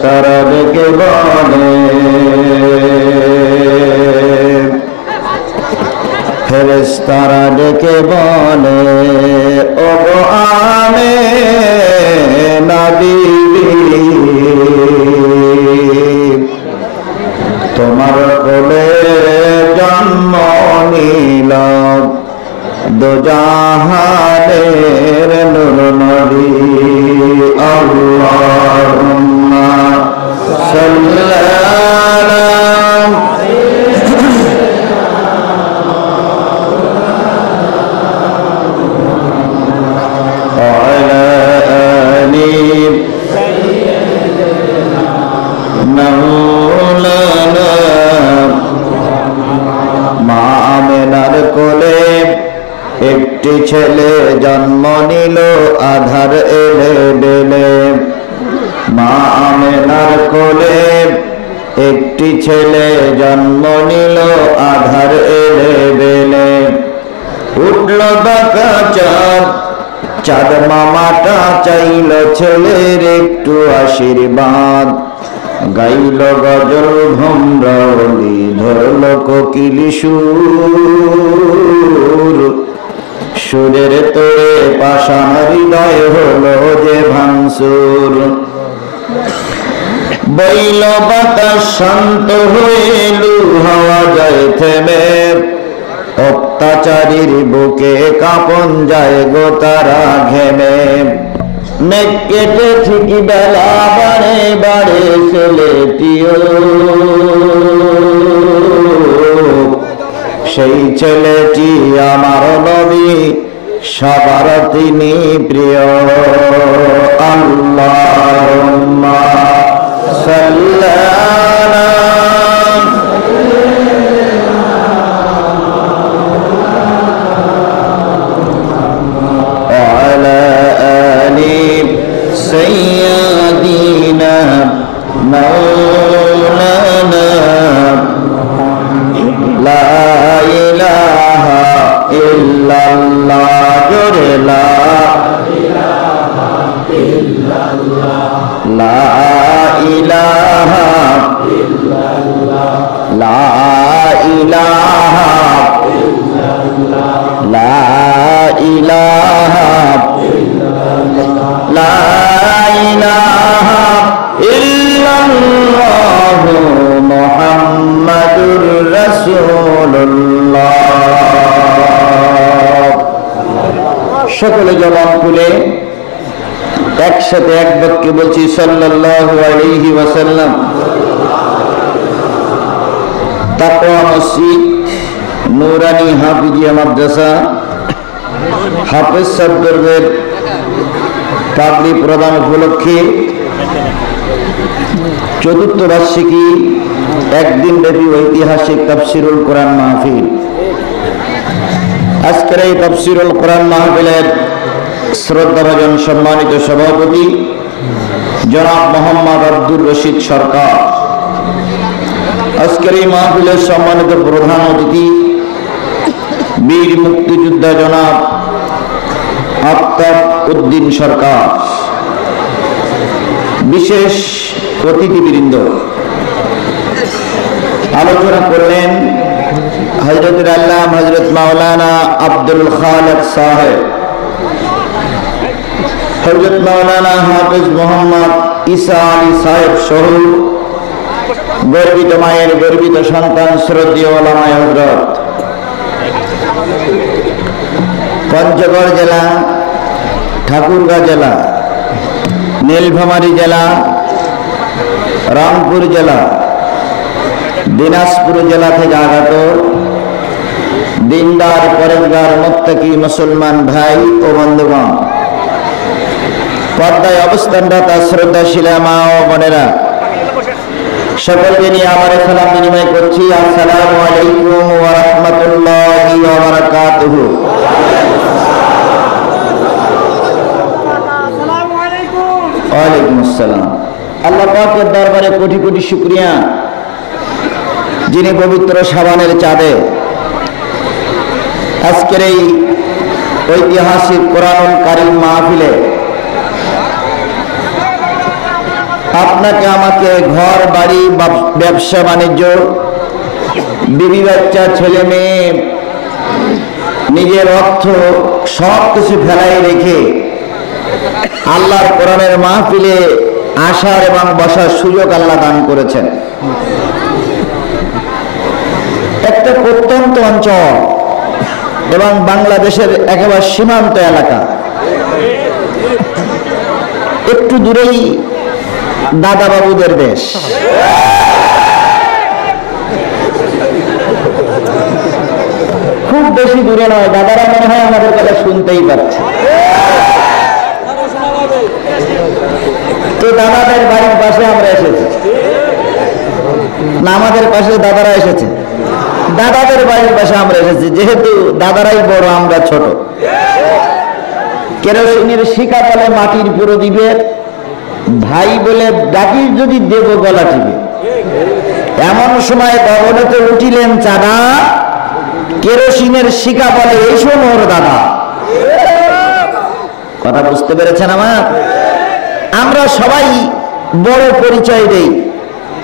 ফেরেশতারা ডেকে বলে, ফেরেশতারা ডেকে বলে, ওগো আমিনা বিবি, তোমার কোলে জন্ম নিল দোজাহানের নূর নবী। আল্লাহুম্মা সাল্লি আলা ওয়ালা আলি মাওলানা। মা আমিনার কোলে একটি ছেলে জন্ম নিল আধার এলে বেলে। মা আমিনার কোলে একটি ছেলে জন্ম নিল আধার এলে বেলে। উঠল বাঁকা চাঁদ, চাঁদ মামাটা চাইল ছেলের একটু আশীর্বাদ। গাইল গজল ভম্রাবলী, ধরল কোকিল সুর। সুরের তোড়ে পাষাণ হৃদয় হলো যে ভাঙচুর। বইল বাতাস শান্ত হয়ে, লু হাওয়া যায় থেমে। অত্যাচারীর বুকে কাঁপন যায় গো তারা ঘেমে। মেঘ কেটে ঠিক বেলা বাড়ে বাড়ে ছেলেটিও, সেই ছেলেটি আমার নবী, সবার তিনি প্রিয়। আল্লাহুম্মা সাল্লি আলা ওয়ালা আলি সাইয়্যিদিনা মাওলানা। লা ইলাহা ইল্লাল্লাহ, জোরে লা ইলাহা ইল্লাল্লাহ, লা ইলাহা ইল্লাল্লাহ, লা ইলাহা ইল্লাল্লাহ, লা ইলাহা ইল্লাল্লাহ, লা ইলাহা ইল্লাল্লাহ মুহাম্মাদুর রাসূলুল্লাহ। সকলে জবান খুলে একসাথে এক বাক্যে বলছি সাল্লাল্লাহু আলাইহি ওয়াসাল্লাম। তাকওয়া মসজিদ, নূরানী হাফিজিয়া মাদ্রাসা, হাফেজ সাহেবদের পাগড়ি প্রদান উপলক্ষে চতুর্থ বার্ষিকী একদিন ব্যাপী ঐতিহাসিক তাফসিরুল কোরআন মাহফিল। আজকের এই তাফসিরুল কোরআন মাহফিলের শ্রদ্ধাভাজন সম্মানিত সভাপতি জনাব মোহাম্মদ আব্দুর রশিদ সরকার। আজকের এই মাহফিলের সম্মানিত প্রধান অতিথি বীর মুক্তিযোদ্ধা জনাব আফতাব উদ্দিন সরকার। বিশেষ অতিথিবৃন্দ আলোচনা করলেন হযরত আল্লাহ হযরত মাওলানা আব্দুল খালেক সাহেব, হযরত মাওলানা হাফেজ মোহাম্মদ ঈসা আলী সাহেব সহ গর্বিত মায়ের গর্বিত সন্তান শ্রদ্ধেয় ওলামায়ে হযরত। পঞ্চগড় জেলা, ঠাকুরগাঁ জেলা, নীলফামারী জেলা, রংপুর জেলা, দিনাজপুর জেলা থেকে আগত দিনদার পরেজগার মুত্তাকি মুসলমান ভাই ও বন্ধুগণ, পর্দায় অবস্থানরত শ্রদ্ধাশীল মা ও বোনেরা, সকলকে নিয়ে আমার সালাম বিনিময় করছি। আসসালামু আলাইকুম ওয়া রাহমাতুল্লাহি ওয়া বারাকাতুহু। ওয়ালাইকুম আসসালাম। আল্লাহ পাকের দরবারে কোটি কোটি শুকরিয়া, যিনি পবিত্র শাবানের চাঁদে আজকের এই ঐতিহাসিক কোরআনুল কারীম মাহফিলে আপনাকে আমাকে ঘর বাড়ি ব্যবসা বাণিজ্য বিবি বাচ্চা ছেলে মেয়ে নিজের অর্থ সব কিছু ফেলাই রেখে আল্লাহর কোরআনের মাহফিলে আসার এবং বসার সুযোগ আল্লাহ দান করেছেন। একটা প্রত্যন্ত অঞ্চল এবং বাংলাদেশের একেবারে সীমান্ত এলাকা, একটু দূরেই দাদা বাবুদের দেশ। খুব বেশি দূরে নয়, দাদারা মনে হয় আমাদের কথা শুনতেই পাচ্ছে। তো দাদাদের বাড়ির পাশে আমরা এসেছি না, আমাদের পাশে দাদারা এসেছে, দাদাদের বাড়ির পাশে আমরা এসেছি। যেহেতু দাদারাই বড়, আমরা ছোট। কেরোসিনের শিকা বলে মাটির পুরো দিবে, ভাই বলে ডাকি যদি দেব গলা টিপে। এমন সময় গগনেতে উঠিলেন চাঁদা, কেরোসিনের শিকা বলে এসো মোর দাদা। কথা বুঝতে পেরেছেন আমার? আমরা সবাই বড় পরিচয় দেই।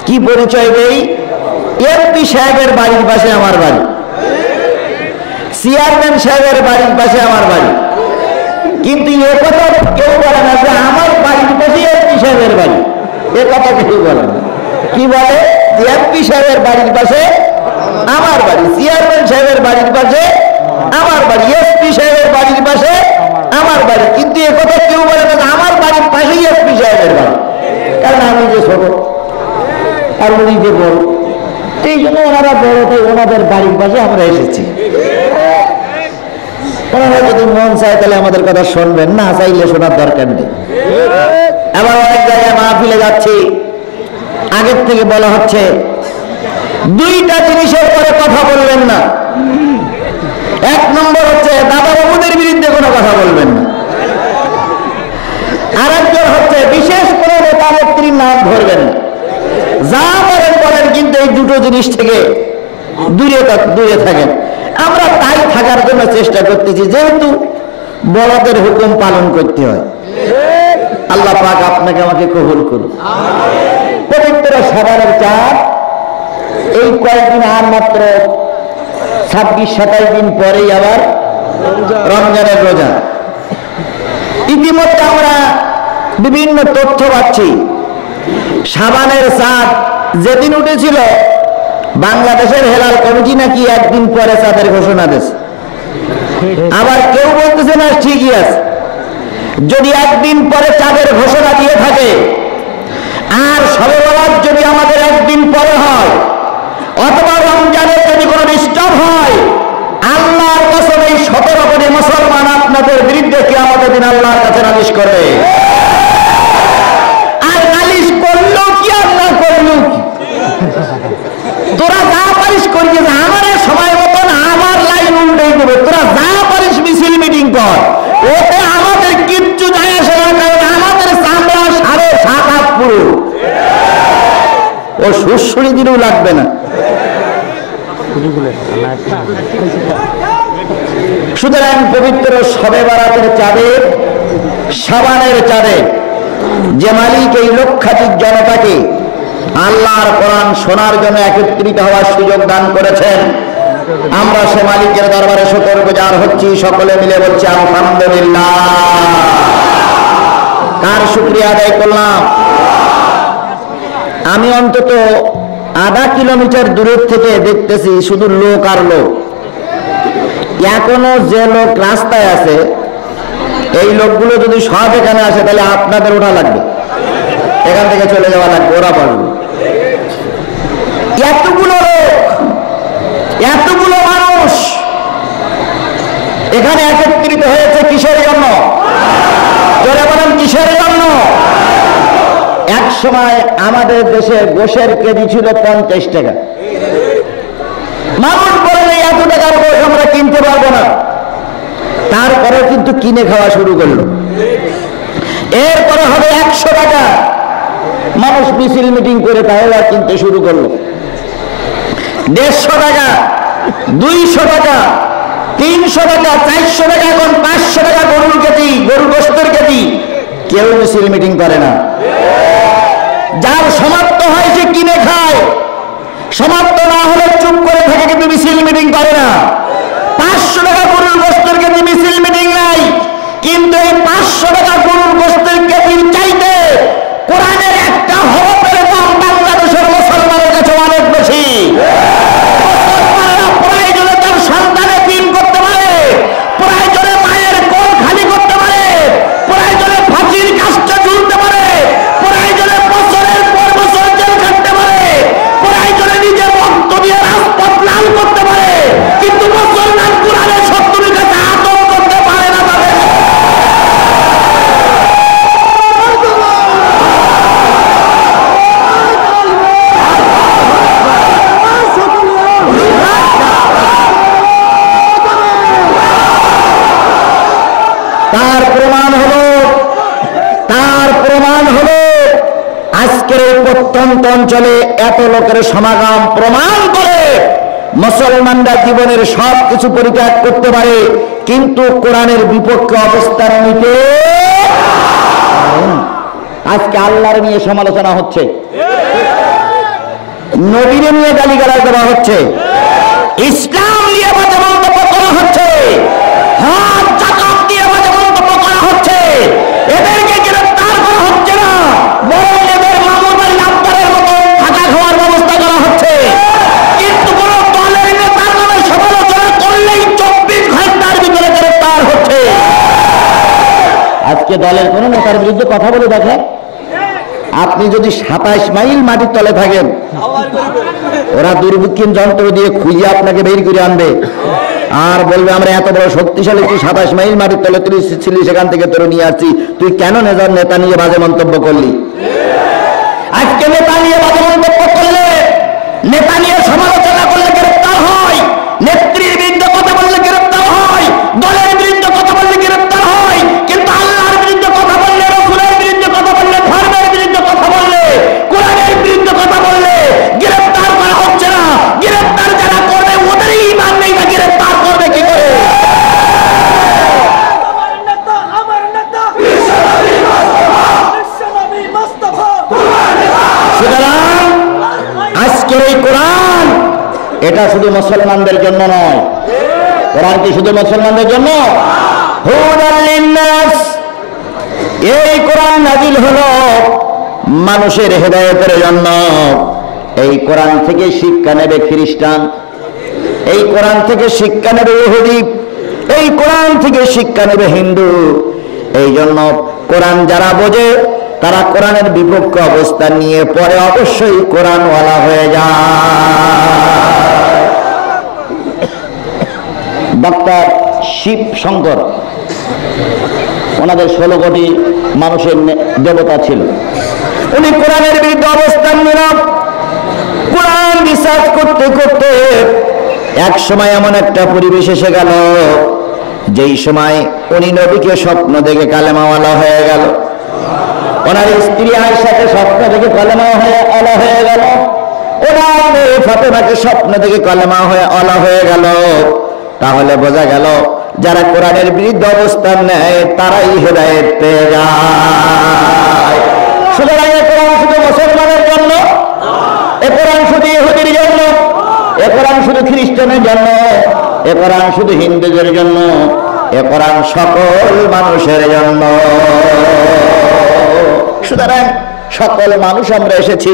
কি পরিচয় দেই? এমপি সাহেবের বাড়ির পাশে আমার বাড়ি, চেয়ারম্যান সাহেবের বাড়ির পাশে আমার বাড়ি, কিন্তু এ কথা কেউ বলে না যে আমার বাড়ির পাশে এমপি সাহেবের বাড়ি। এ কথা কেউ বলে না। কি বলে? এমপি সাহেবের বাড়ির পাশে আমার বাড়ি, চেয়ারম্যান সাহেবের বাড়ির পাশে আমার বাড়ি, এসপি সাহেবের বাড়ির পাশে আমার বাড়ি, কিন্তু এ কথা কেউ বলে না যে আমার বাড়ির পাশেই এসপি সাহেবের বাড়ি। কারণ আমি যে ছোট আর উনি যে বড়, সেই জন্য ওনারা বড়, তাই ওনাদের বাড়ির পাশে আমরা এসেছি। ওনারা যদি মন চায় তাহলে আমাদের কথা শুনবেন, না চাইলে শোনার দরকার নেই। আবার অনেক জায়গায় মাহফিলে যাচ্ছি, আগের থেকে বলা হচ্ছে দুইটা জিনিসের পরে কথা বলবেন না। এক নম্বর হচ্ছে দাদা বাবুদের বিরুদ্ধে কোনো কথা বলবেন না। আর একজন হচ্ছে বিশেষ কোনো নেতা নেত্রীর নাম ধরবেন না। যা বলেন বলেন, কিন্তু এই দুটো জিনিস থেকে দূরে থাকেন। আমরা তাই থাকার জন্য চেষ্টা করতেছি, যেহেতু বড়দের হুকুম পালন করতে হয়। আল্লাহ পাক আপনাকে আমাকে কবুল করুন। পবিত্র শাবানের চাঁদ, এই কয়েকদিন আর মাত্র 26-27 দিন পরেই আবার রমজানের রোজা। ইতিমধ্যে আমরা বিভিন্ন তথ্য পাচ্ছি। শাবানের চাঁদ যেদিন উঠেছিল, বাংলাদেশের হেলাল কমিটি নাকি একদিন পরে চাঁদের ঘোষণা দিয়েছে। আবার কেউ বলতেছে না ঠিকই আছে। যদি একদিন পরে চাঁদের ঘোষণা দিয়ে থাকে, আর শবে বরাত যদি আমাদের একদিন পরে হয়, অথবা রমজানের যদি কোনো ডিস্টার্ব হয়, আল্লাহর কসম এই 17 কোটি মুসলমান আপনাদের বিরুদ্ধে কিয়ামতের দিন আল্লাহর কাছে নালিশ করবে। আর নালিশ করলো কি আর না করলো কি, তোরা যা পারিস করিস, আমার সময় মতন আমার লাইন উল্টে দেবে। তোরা যা পারিস মিছিল মিটিং কর, ওতে আমাদের কিচ্ছু যায় আসে না। কারণ আমাদের চামড়া 7.5 পুরো, ও সুরসুরি দিলেও লাগবে না। সুতরাং পবিত্র শবে বরাতের চাঁদে, শাবানের চাঁদে যে মালিক এই লক্ষাধিক জনতাকে আল্লাহর কোরআন শোনার জন্য একত্রিত হওয়ার সুযোগ দান করেছেন, আমরা সে মালিকের দরবারে শুকরগুজার হচ্ছি। সকলে মিলে বলছি আলহামদুলিল্লাহ। কার শুকরিয়া আদায় করলাম? আমি অন্তত আধা কিলোমিটার দূরের থেকে দেখতেছি শুধু লোক আর লোক। এখনো যে লোক রাস্তায় আছে, এই লোকগুলো যদি সব এখানে আসে তাহলে আপনাদের ওঠা লাগবে, এখান থেকে চলে যাওয়া লাগবে, ওরা বলবে। এতগুলো লোক, এতগুলো মানুষ এখানে একত্রিত হয়েছে কিসের জন্য? জোরে বলেন কিসের জন্য? এক সময় আমাদের দেশে গোশের কেজি ছিল 50 টাকা। মানুষ বলে এত টাকার গোশ আমরা কিনতে পারবো না, তারপরে কিন্তু কিনে খাওয়া শুরু করলো। এরপরে হবে 100 টাকা, মানুষ মিছিল মিটিং করে তাহলে কিনতে শুরু করলো। 150 টাকা, 200 টাকা, 300 টাকা, 400 টাকা, এখন 500 টাকা গরুর কেজি, গরুর গোশতের কেজি। কেউ মিছিল মিটিং করে না। যার সমাপ্ত হয় সে কিনে খায়, সমাপ্ত না হলে চুপ করে থাকে, কিন্তু মিছিল মিটিং করে না। 500 টাকা গরুর গোশতের কেজি মিছিল মিটিং নাই, কিন্তু এই 500 টাকা গরুর গোশতের কেজির চাইতে কোরআনের একটা হরফের দাম বাংলাদেশের মুসলমানের কাছে অনেক বেশি। মুসলমানরা প্রয়োজনে তার সন্তানের দিন করতে পারে, প্রয়োজনে মায়ের কোল খালি করতে পারে, প্রয়োজনে ফাঁসির কাজটা ঝুলতে পারে, প্রয়োজনে বছরের পর বছর জেল খাটতে পারে, প্রয়োজনে নিজের রক্ত দিয়ে রাজপথ লাল করতে পারে, কিন্তু মুসলমান কোরআনের শত্রুর কাছে আতঙ্ক করতে পারে না। তার প্রমাণ হলো আজকের এই প্রত্যন্ত অঞ্চলে এত লোকের সমাগম প্রমাণ করে মুসলমানরা জীবনের সব কিছু পরিত্যাগ করতে পারে, কিন্তু কোরআনের বিপক্ষে অবস্থান নিতে। আজকে আল্লাহর নিয়ে সমালোচনা হচ্ছে, নবীরে নিয়ে গালিগালাজ দেওয়া হচ্ছে, ইসলাম নিয়ে বাজে মন্তব্য করা হচ্ছে, হজ যাকাত নিয়ে বাজে মন্তব্য করা হচ্ছে। এদেরকে গ্রেফতার করা হচ্ছে না, বরং এদের মামুনের লাভদারের মতো থাকা খাওয়ার ব্যবস্থা করা হচ্ছে। কিন্তু কোন দলের নেতার নামে সমালোচনা করলেই 24 ঘন্টার ভিতরে গ্রেফতার হচ্ছে। আজকে দলের কোন নেতার বিরুদ্ধে কথা বলে দেখে, আপনি যদি 27 মাইল মাটির তলে থাকেন, ওরা দুর্ভিক্ষীন যন্ত্র দিয়ে খুঁজে আপনাকে বের করে আনবে আর বলবে আমরা এত বড় শক্তিশালী, তুই 27 মাইল মাটির তলে তুই ছিলি, সেখান থেকে তোর নিয়ে আসছি, তুই কেন নেতা নিয়ে বাজে মন্তব্য করলি? আজকে নেতা নিয়ে বাজে মন্তব্য করলে, নেতা নিয়ে সমালোচনা করলে গ্রেফতার হয়, নেত্রীর বিরুদ্ধে কথা বললে গ্রেফতার হয়, দলের বিরুদ্ধে কথা বললে গ্রেফতার হয়, কিন্তু আল্লাহর বিরুদ্ধে কথা বললে, রাসূলের বিরুদ্ধে কথা বললে, ধর্মের বিরুদ্ধে কথা বললে, কোরআনের বিরুদ্ধে কথা বললে গ্রেফতার করা হচ্ছে না। গ্রেফতার যারা করবে ওদেরই ঈমান নেই, না গ্রেফতার করবে কি করে? সুতরাং আজকের এই কোরআন এটা শুধু মুসলমানদের জন্য নয়। কোরআন কি শুধু মুসলমানদের জন্য? হুদাল লিন্নাস, এই কোরআন নাযিল হলো মানুষের হেদায়েতের জন্য। এই কোরআন থেকে শিক্ষা নেবে খ্রিস্টান, এই কোরআন থেকে শিক্ষা নেবে ইহুদি, এই কোরআন থেকে শিক্ষা নেবে হিন্দু। এই জন্য কোরআন যারা বোঝে তারা কোরআনের বিপক্ষে অবস্থান নিয়ে পরে অবশ্যই কোরআনওয়ালা হয়ে যায়। ডক্টর শিব শঙ্কর, ওনাদের 16 কোটি মানুষের দেবতা ছিল, উনি কোরআনের বিরুদ্ধে অবস্থান নিলেন। কোরআন রিসার্চ করতে করতে এক সময় এমন একটা পরিবেশ এসে গেল, যেই সময় উনি নবীকে স্বপ্ন দেখে কালেমাওয়ালা হয়ে গেল, ওনার স্ত্রী আয়েশাকে স্বপ্ন দেখে কালেমা হয়ে আলা হয়ে গেল, ওনার মেয়ে ফাতেমাকে স্বপ্ন দেখে কালেমা হয়ে আলা হয়ে গেল। তাহলে বোঝা গেল যারা কোরআনের বিরুদ্ধে অবস্থান নেয় তারাই হেদায়েত পেয়ে যায়। সুতরাং এ কোরআন শুধু মুসলমানের জন্য, এ কোরআন শুধু ইহুদির জন্য, এ কোরআন শুধু খ্রিস্টানের জন্য, এ কোরআন শুধু হিন্দুদের জন্য, এ কোরআন সকল মানুষের জন্য। সুতরাং সকল মানুষ আমরা এসেছি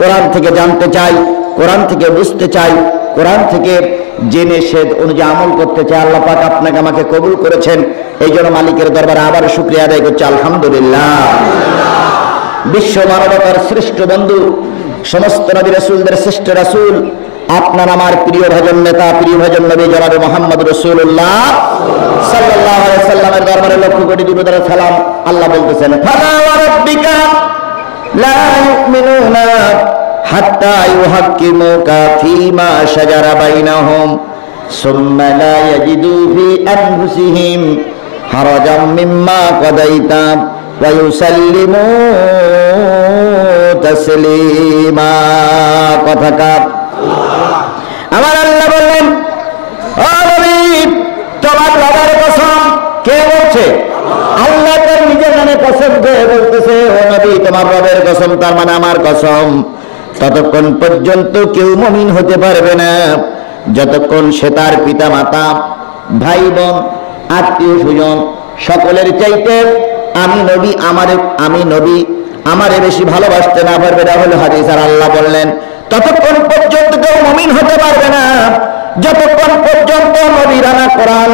কোরআন থেকে জানতে চাই, কোরআন থেকে বুঝতে চাই, কোরআন থেকে জেনে সে অনুযায়ী আমল করতে চাই। আল্লাহ পাক আপনাকে আমাকে কবুল করেছেন, এই জন্য মালিকের দরবারে আবার শুকরিয়া আদায় করছি, আলহামদুলিল্লাহ। বিশ্ব মানবতার শ্রেষ্ঠ বন্ধু, সমস্ত নবী রাসূলদের শ্রেষ্ঠ রাসূল, আপনার আমার প্রিয় ভাজন নেতা, প্রিয় ভাজন নবী জনাবে মুহাম্মদ রাসূলুল্লাহ সাল্লাল্লাহু আলাইহি সাল্লামের দরবারে লক্ষ কোটি দুরূদ ও সালাম। আল্লাহ বলতেছেন, ফালা ওয়া রাব্বিকা লা ইউমিনুনা হাত্তা ইউহাক্কিমুকা ফীমা শাজারা বাইনাহুম সুম্মা লা ইয়াজিদু ফী আনফুসিহিম হারাজাম মিম্মা কাদাইতা ওয়া ইউসাল্লিমু তাসলিমা। কথাকার আমার আল্লাহ বললেন, ও নবী তোমার বাবার কসম। কে বলছে? আল্লাহ তার নিজের নামে কসম কসম খেয়ে বলতেছে, ও নবী তোমার রবের কসম, তার মানে আমার কসম, ততক্ষণ পর্যন্ত কেউ মুমিন হতে পারবে না যতক্ষণ সে তার পিতা মাতা, ভাই বোন, আত্মীয় স্বজন সকলের চাইতে আমি নবী আমারে বেশি ভালোবাসতে না পারবে। এটা হলো হাদিস। আর আল্লাহ বললেন ততক্ষণ পর্যন্ত কেউ মুমিন হতে পারবে না যতক্ষণ পর্যন্ত নবীর আনা কোরআন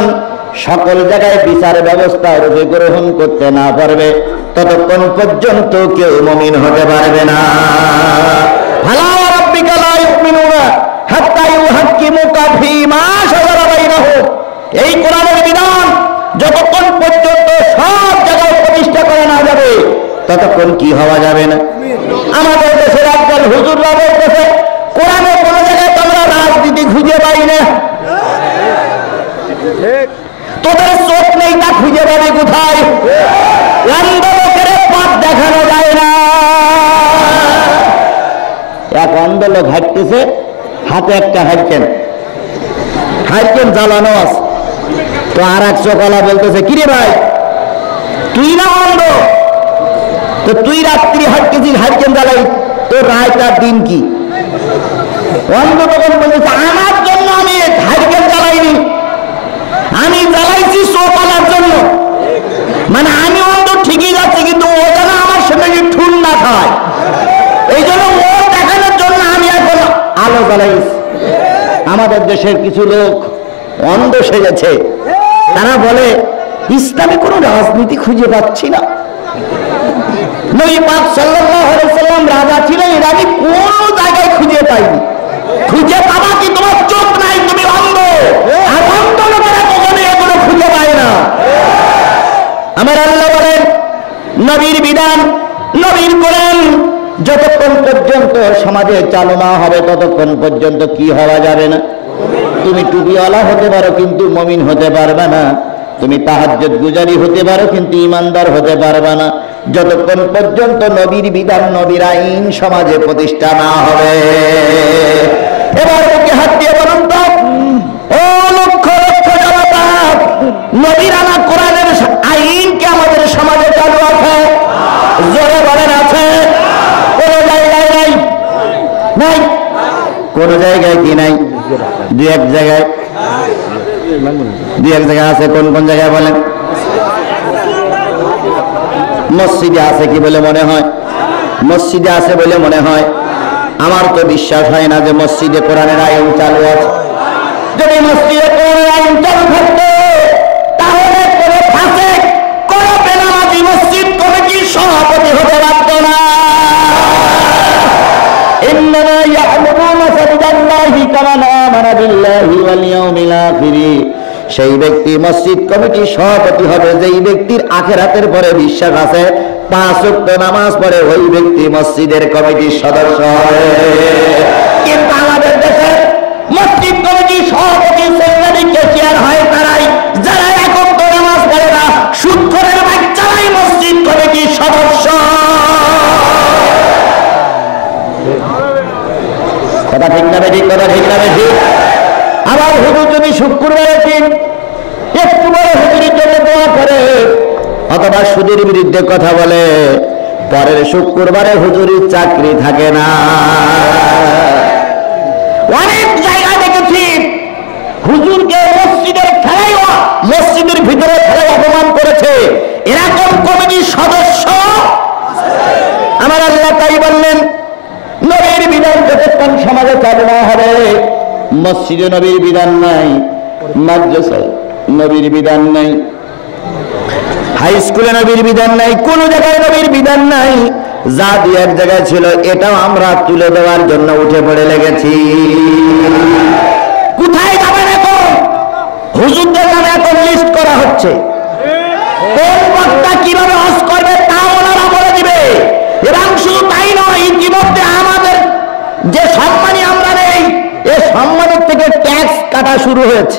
সকল জায়গায় বিচার ব্যবস্থা রূপে গ্রহণ করতে না পারবে, ততক্ষণ পর্যন্ত কেউ মুমিন হতে পারবে না। ফালা রাব্বিকা লা ইউমিনুনা হাত্তা ইউহাক্কিমুকা ফীমা শাজারা বাইনাহুম। এই কোরআনের বিধান যতক্ষণ পর্যন্ত সব জায়গায় প্রতিষ্ঠা করা না যাবে ততক্ষণ কি হওয়া যাবে না। আমাদের দেশের একজন হুজুররা বলতেছে কোরআনের কোন জায়গায় তোমরা রাজনীতি খুঁজে পাই না। তোদের চোখ নেই, তা খুঁজে পাবে কোথায়? অন্ধলোকের পথ দেখানো যায় না। এক অন্ধলোক হাঁটতেছে, হাতে একটা হাইকেন জ্বালানো আছে। তো আর এক চোখলা বলতেছে, কিরে ভাই তুই না অন্ধ, তো তুই রাত্রি হাঁটতেছিস হাইকেন জ্বালাই, তোর রায়টার দিন কি? অন্ধ তখন বলতেছে, আমার জন্য আমি হাইকেন জ্বালাইনি, আমি জ্বালাইছি চোখলার জন্য। মানে আমি অন্ধ ঠিকই যাচ্ছে, কিন্তু ও যেন আমার সঙ্গে ঠুন না খায়, এই জন্য ও দেখানোর জন্য আমি এখন আলো জ্বালাইছি। আমাদের দেশের কিছু লোক অন্ধ সেজেছে, তারা বলে ইসলামে কোনো রাজনীতি খুঁজে পাচ্ছি না। নবী পাক সাল্লাল্লাহু আলাইহি সাল্লাম রাজা ছিলেন, এটা আমি কোন জায়গায় খুঁজে পাইনি। খুঁজে পাবা কি? তোমার চোখ নাই, তুমি অন্ধ। আর অন্ধ লোকেরা কখনো এগুলো খুঁজে পায় না। আমার আল্লাহ বলেন নবীর বিধান, নবীর কোরআন যতক্ষণ পর্যন্ত সমাজে চালু না হবে ততক্ষণ পর্যন্ত কি হওয়া যাবে না। তুমি টুপিওয়ালা হতে পারো কিন্তু মুমিন হতে পারবে না। তুমি তাহাজ্জুদ গুজারি হতে পারো কিন্তু ইমানদার হতে পারবে না যতক্ষণ পর্যন্ত নবীর বিধান, নবীর আইন সমাজে প্রতিষ্ঠা না হবে। এবার ওকে হাত দিয়ে বলুন তো, ও লক্ষ লক্ষ জনতা, নবীর আনা কোরআনের আইন কি আমাদের সমাজে চালু আছে? জোরে বলেন আছে? কোন জায়গায় নাই? নাই। কোন জায়গায় কি নাই? দুই এক জায়গায় আছে। কোন কোন জায়গায় বলেন? মসজিদে আছে কি বলে মনে হয়? মসজিদে আছে বলে মনে হয়। আমার তো বিশ্বাস হয় না যে মসজিদে কোরআনের আইন চালু আছে। যদি মসজিদে কোরআনের আইন চালু থাকতো তাহলে কোনো ফাসিক, কোনো বেনামাজি মসজিদ কমিটির সভাপতি হতে পারত না। ইন্নামা ইয়া'মুরু মাসাজিদাল্লাহি কামান আমানা বিল্লাহি ওয়াল ইয়াউমিল আখির। সেই ব্যক্তি মসজিদ কমিটির সভাপতি হবে যেই ব্যক্তির আখিরাতের পরে বিশ্বাস আছে, 5 ওয়াক্ত নামাজ পড়ে, ওই ব্যক্তি মসজিদের কমিটির সদস্য হবে। কিন্তু আমাদের দেশে মসজিদ কমিটির সভাপতি, সেক্রেটারি, ক্যাশিয়ার হয় তারাই যারা 1 ওয়াক্ত নামাজ পড়ে না, সুদখোরের বাচ্চারাই মসজিদ কমিটির সদস্য। কথা ঠিক না বেঠিক? কথা ঠিক না বেঠিক? আবার হুজুর যদি শুক্রবারের দিন একটু বড় হুজুরের জন্য দোয়া করে অথবা সুদের বিরুদ্ধে কথা বলে, পরের শুক্রবারে হুজুরের চাকরি থাকে না। অনেক জায়গায় দেখেছি হুজুরকে মসজিদের খেলায়, মসজিদের ভিতরে খেলায় অপমান করেছে এরকম কমিটির সদস্য। আমার আল্লাহ তাই বললেন নবীর বিধান যতক্ষণ সমাজে চালু না হবে, মসজিদে নবীর বিধান নাই, মাদ্রাসায় নবীর বিধান নাই, হাই স্কুলে নবীর বিধান নাই, কোন জায়গায় নবীর বিধান নাই। যা দিয়ে এক জায়গায় ছিল এটাও আমরা তুলে দেওয়ার জন্য উঠে পড়ে লেগেছি। কোথায় যাবেন এখন? হুজুরদের নামে এখন লিস্ট করা হচ্ছে, কোন বক্তা কিভাবে হজ করবে তা ওনারা বলে দিবে। এবং শুধু তাই নয়, ইতিমধ্যে আমাদের যে সম্মানী আমরা নেই, এই সম্মানের থেকে ট্যাক্স কাটা শুরু হয়েছে।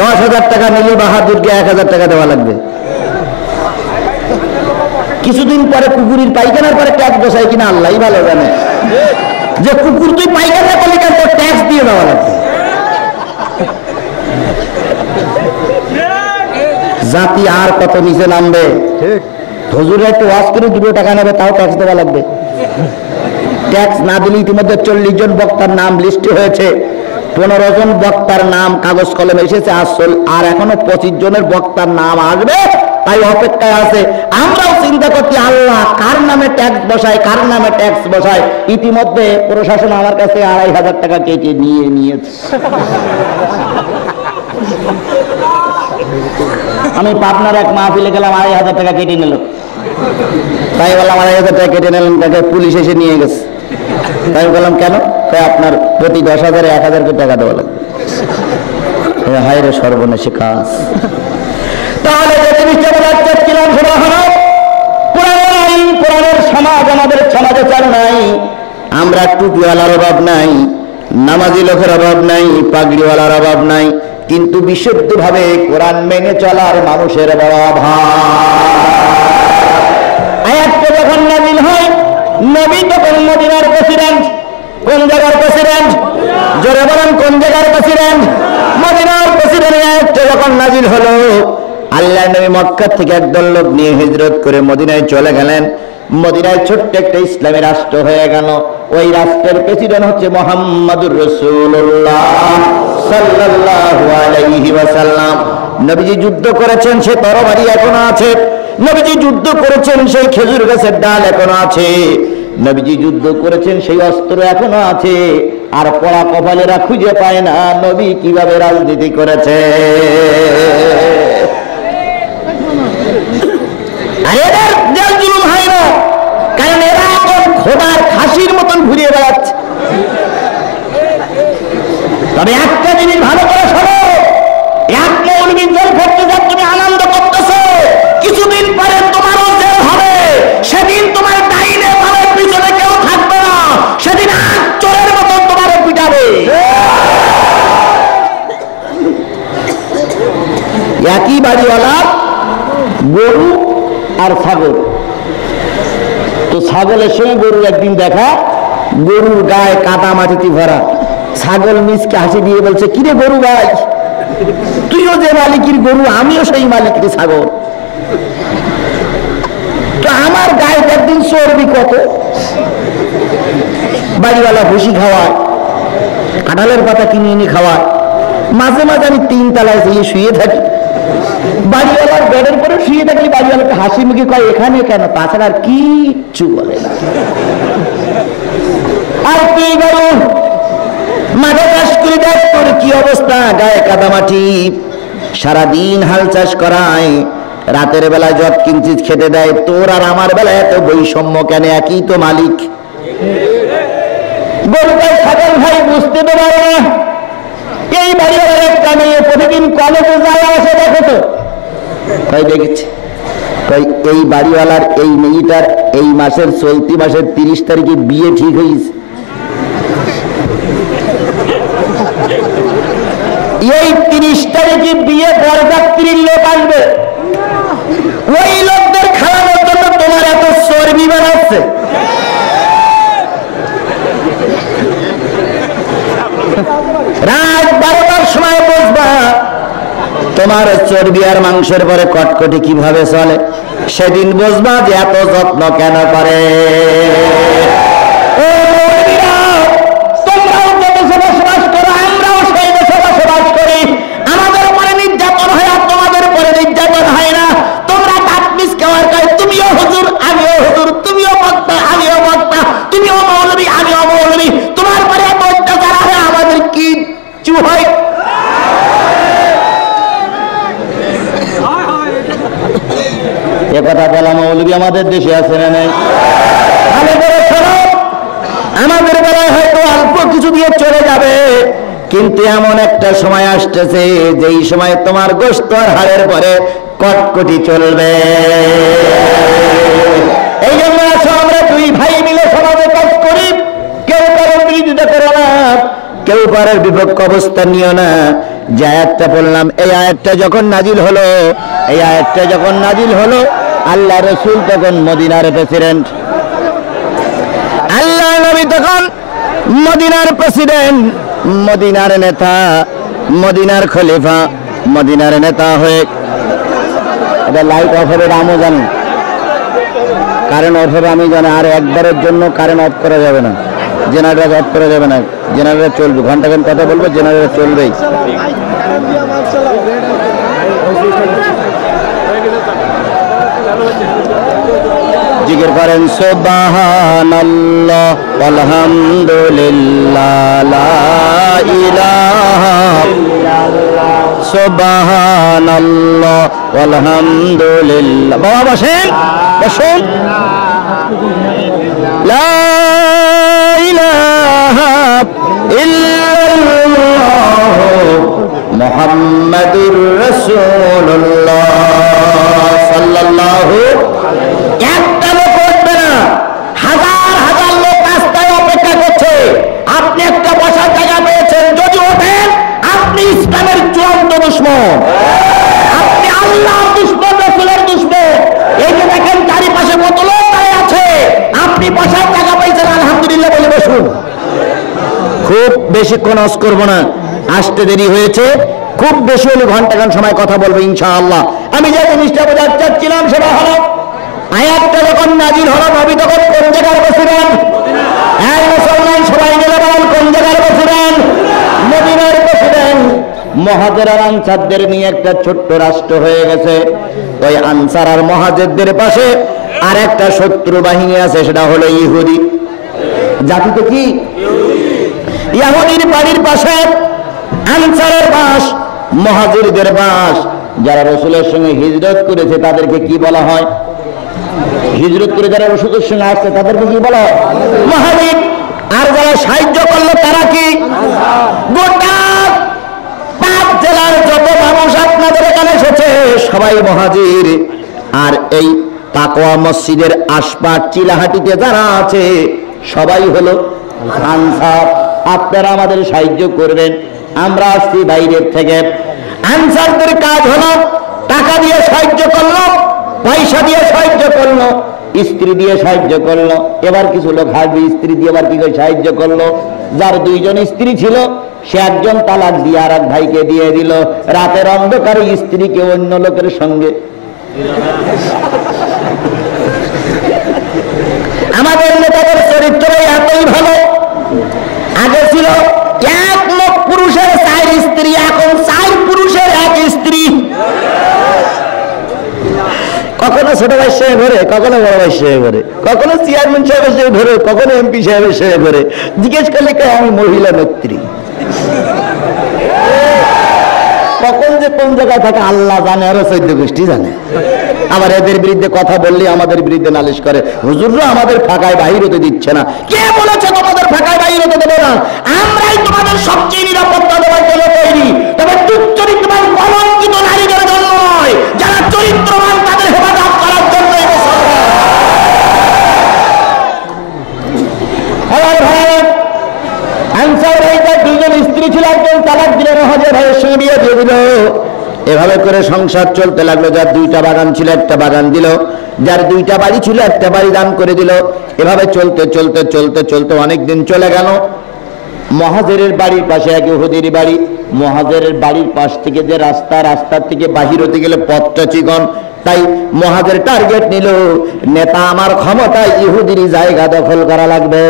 10,000 টাকা নিলে বাহাদুরকে 1,000 টাকা দেওয়া লাগবে। কিছুদিন পরে কুকুরের পায়খানার পরে ট্যাক্স বসায় কিনা আল্লাহই ভালো জানে। যে কুকুর তুই পায়খানা করলি কেন, তোর ট্যাক্স দিয়ে দেওয়া লাগবে। জাতি আর কত নিচে নামবে। ঠিক। হুজুর একটু ওয়াজ করে 2 টাকা নেবে, তাও ট্যাক্স দেওয়া লাগবে। ট্যাক্স না দিলে ইতিমধ্যে 40 জন বক্তার নাম লিস্টে হয়েছে, 15 জন বক্তার নাম কাগজ কলমে এসেছে আসল, আর এখনো 25 জনের বক্তার নাম আসবে, তাই অপেক্ষায় আছে। আমরাও চিন্তা করছি আল্লাহ কার নামে ট্যাক্স বসায়, কার নামে ট্যাক্স বসায়। ইতিমধ্যে প্রশাসন আমার কাছে 2500 টাকা কেটে নিয়েছে। আমি পাবনার এক মাহফিলে গেলাম, 2500 টাকা কেটে নিল। তাই বললাম 2500 টাকা কেটে নিলেন, তাকে পুলিশ এসে নিয়ে গেছে। তাই বললাম কেন? আপনার প্রতি 10,000 1,000 টাকা দেওয়া লাগবে। হায় রে সর্বনাশী কাজ। তাহলে যে জিনিসটা বলার চাচ্ছিলাম সেটা হলো কোরআনের সমাজ আমাদের সমাজে চালু নাই। আমরা টুপিওয়ালার অভাব নাই, নামাজি লোকের অভাব নাই, পাগড়িওয়ালার অভাব নাই, কিন্তু বিশুদ্ধভাবে কোরআন মেনে চলার মানুষের বড় অভাব। আয়াতটা যখন নাযিল হয়, নবী তখন মদিনার প্রেসিডেন্ট। কোন জায়গার প্রেসিডেন্ট? জোরে বলেন, কোন জায়গার প্রেসিডেন্ট? মদিনার প্রেসিডেন্ট। আয়াতটা যখন নাযিল হলো, আল্লাহ নবী মক্কা থেকে একদল লোক নিয়ে হিজরত করে মদিনায় চলে গেলেন। মদিনায় ছোট্ট একটা ইসলামী রাষ্ট্র হয়ে গেল। ওই রাষ্ট্রের প্রেসিডেন্ট হচ্ছে মুহাম্মাদুর রাসূলুল্লাহ সাল্লাল্লাহু আলাইহি ওয়াসাল্লাম। নবীজি যুদ্ধ করেছেন, সে তরবারি এখনো আছে। নবীজি যুদ্ধ করেছেন, সেই খেজুর গাছের ডাল এখনো আছে। নবীজি যুদ্ধ করেছেন, সেই অস্ত্র এখনো আছে। আর পড়া কপালেরা খুঁজে পায় না নবী কিভাবে রাজনীতি করেছে। জুলুম হয় না, কারণ এরা এখন খোদার খাসির মতন ঘুরিয়ে বেড়াচ্ছে। তবে একটা জিনিস ভালো করে শোনো, এক মৌলবী জেল করতে যা তুমি আনন্দ করতেছো, কিছুদিন পরে তোমারও জেল হবে। সেদিন তোমার ডাইনে বামের পিছনে কেউ থাকবে না, সেদিন আট চোরের মতন তোমারও পিটাবে। একই বাড়িওয়ালা গরু আর ছাগল। তো ছাগলের সঙ্গে গরুর একদিন দেখা, গরুর গায়ে কাদা মাটিতে ভরা। ছাগল মিসকে হাসি দিয়ে বলছে, কিরে গরু ভাই, তুইও যে মালিকের গরু, আমিও সেই মালিকের ছাগল। তো আমার গায়ে একদিন চর্বি কত। বাড়িওয়ালা ভুসি খাওয়ায়, কাঁঠালের পাতা কিনে এনে খাওয়ায়। মাঝে মাঝে আমি 3 তলায় যেয়ে শুয়ে থাকি। বাড়িওয়ালার বেডের পরে শুয়ে থাকলে বাড়িওয়ালাকে হাসি মুখে কয়, এখানে কেন? তাছাড়া আর কিচ্ছু বলে না। আর কি গরু মাঠে চাষ করে দেখ তোর কি অবস্থা, গায়ে কাদামাটি। সারাদিন হাল চাষ করায়, রাতের বেলায় যত কিঞ্চিত খেতে দেয়। তোর আর আমার বেলায় এত বৈষম্য কেন? একই তো মালিক। গরুটাই ছাগল ভাই বুঝতে তো পারে না। এই বাড়িওয়ালার একটা মেয়ে প্রতিদিন কলেজে যায় আসে, দেখো তো। তাই দেখেছি, তাই এই বাড়িওয়ালার এই মেয়েটার এই মাসের চলতি মাসের 30 তারিখে বিয়ে ঠিক হয়েছে। এই 30 তারিখে বিয়ে বরযাত্রীর লোক আসবে। ওই লোকদের খাওয়ানোর জন্য তোমার এত চর্বি বানাচ্ছে। রাত 12টার সময় বসবা, তোমার চর্বি আর মাংসের পরে কটকটি কিভাবে চলে, সেদিন বুঝবা যে এত যত্ন কেন করে। তোমরাও যে দেশে বসবাস করো, আমরাও সেই দেশে বসবাস করি। আমাদের উপরে নির্যাতন হয় আর তোমাদের উপরে নির্যাতন হয় না। তোমরা তাকলিস খাওয়ার কাজ, তুমিও হুজুর আমিও হুজুর, তুমিও বক্তা আমিও বক্তা, তুমিও মৌলবী আমিও মৌলবী। তোমার পরে এত অত্যাচার হয়, আমাদের কি চু হয়? কথা বলা মৌলবী আমাদের দেশে আছে না নাই? আমাদের বেলায় হয়তো অল্প কিছু দিয়ে চলে যাবে, কিন্তু এমন একটা সময় আসতেছে যেই সময় তোমার গোশত আর হাড়ের পরে কটকটি চলবে। এই জন্য আসো আমরা 2 ভাই মিলে সমাজে কাজ করি। কেউ কারোর বিরোধিতা করো না, কেউ কারোর বিপক্ষ অবস্থান নিও না। যে আয়াতটা বললাম, এই আয়াতটা যখন নাজিল হলো, এই আয়াতটা যখন নাজিল হলো, আল্লাহ রসুল তখন মদিনার প্রেসিডেন্ট, আল্লাহ নবী তখন মদিনার প্রেসিডেন্ট, মদিনার নেতা, মদিনার খলিফা, মদিনার নেতা হয়ে এটা লাইট অফ হবে আমও জানি, কারেন্ট অফ হবে আমি জানি। আর একবারের জন্য কারেন্ট অফ করা যাবে না, জেনারেটর অফ করা যাবে না, জেনারেটর চলবে, ঘন্টা কথা বলবো, জেনারেটর চলবেই। জিকির করেন সুবহানাল্লাহ আলহামদুলিল্লাহ লা ইলাহা ইল্লাল্লাহ সুবহানাল্লাহ আলহামদুলিল্লাহ। বাবা বসেন, বসুন। লা ইলাহা ইল্লাল্লাহ মুহাম্মাদুর রাসূলুল্লাহ সাল্লাল্লাহু। একটা লোক উঠবে না, হাজার হাজার লোক রাস্তায় অপেক্ষা করছে। আপনি একটা বসার জায়গা পেয়েছেন, যদি ওঠেন আপনি ইসলামের চূড়ান্ত দুশমন, আপনি আল্লাহর দুশমন, রাসূলের দুশমন। এই যে দেখেন চারিপাশে কত লোক দাঁড়িয়ে আছে, আপনি বসার জায়গা পেয়েছেন, আলহামদুলিল্লাহ বলে বসুন। খুব বেশিক্ষণ অস করবো না, আসতে দেরি হয়েছে, খুব বেশি হলে ঘন্টাখান সময় কথা বলবো ইনশাআল্লাহ। আমি যে জিনিসটা বোঝাতে চাচ্ছিলাম সেটা হলো, আয়াতটা যখন নাজিল হলো, নবী তখন কোন জায়গায় বসিলেন? হ্যাঁ মুসলমান সবাই মিলে বলেন, কোন জায়গায় বসিলেন? মদিনায় বসিলেন। মুহাজির আর আনসারদের নিয়ে একটা ছোট্ট রাষ্ট্র হয়ে গেছে। ওই আনসার আর মুহাজিরদের পাশে আর একটা শত্রু বাহিনী আছে, সেটা হলো ইহুদি জাতি। তো কি ইহুদির বাড়ির পাশে আনসারের বাস, মুহাজিরদের বাস। যারা রাসূলের সঙ্গে হিজরত করেছে তাদেরকে কি বলা হয়? হিজরত করে যারা রাসূলের সঙ্গে আসছে তাদেরকে কি বলা হয়? মুহাজির। আর যারা সাহায্য করলো তারা কি? গোটা 5 জেলার যত মানুষ আপনাদের এখানে এসেছে সবাই মুহাজির। আর এই তাকওয়া মসজিদের আশপাশ চিলাহাটিতে যারা আছে সবাই হলো আনসার। আপনারা আমাদের সাহায্য করবেন, আমরা আসছি বাইরের থেকে। আনসারদের কাজ হলো টাকা দিয়ে সাহায্য করলো, পয়সা দিয়ে সাহায্য করলো, স্ত্রী দিয়ে সাহায্য করলো। এবার কিছু লোক হাসবে, স্ত্রী দিয়ে এবার কি করে সাহায্য করলো? যার 2 জন স্ত্রী ছিল সে একজন তালাক দিয়ে আর এক ভাইকে দিয়ে দিল। রাতের অন্ধকারে স্ত্রীকে অন্য লোকের সঙ্গে। আমাদের নেতাদের চরিত্র এতই ভালো। আগে ছিল 1 লোক পুরুষের 4 স্ত্রী, এখন 4 পুরুষের 1 স্ত্রী। কখনো ছোট ভাই সে ঘরে, কখনো বড় ভাই সে ঘরে, কখনো চেয়ারম্যান সাহেবের সে ঘরে, কখনো এমপি সাহেবের সে ঘরে। জিজ্ঞেস করলে কে? আমি মহিলা নেত্রী। কখন যে কোন জায়গায় থাকে আল্লাহ জানে, আরো 14 গোষ্ঠী জানে। আবার এদের বিরুদ্ধে কথা বললে আমাদের বিরুদ্ধে নালিশ করে, হুজুররা আমাদের ফাঁকায় বাহির হতে দিচ্ছে না। কে বলেছে তোমাদের ফাঁকায় বাহির হতে দেবে না? আমরাই তোমাদের সবচেয়ে নিরাপত্তা দেওয়ার জন্য তৈরি। তবে দুশ্চরিত্রবান কলঙ্কিত নারীদের জন্য নয়, যারা চরিত্রবান তাদের হেফাজত করার জন্য। আনসার ভাইদের 2 জন স্ত্রী ছিল, একজন তালাক দিল, মুহাজির ভাইয়ের সঙ্গে বিয়ে দিয়ে দিল। এভাবে করে সংসার চলতে লাগলো। যার 2টা বাগান ছিল 1টা বাগান দিল, যার 2টা বাড়ি ছিল 1টা বাড়ি দান করে দিল। এভাবে চলতে চলতে চলতে চলতে অনেক দিন চলে গেল। মুহাজিরের বাড়ির পাশে এক ইহুদির বাড়ি। মুহাজিরের বাড়ির পাশ থেকে যে রাস্তার থেকে বাহির হতে গেলে পথটা চিকন, তাই মুহাজির টার্গেট নিল, নেতা আমার ক্ষমতায় ইহুদির জায়গা দখল করা লাগবে।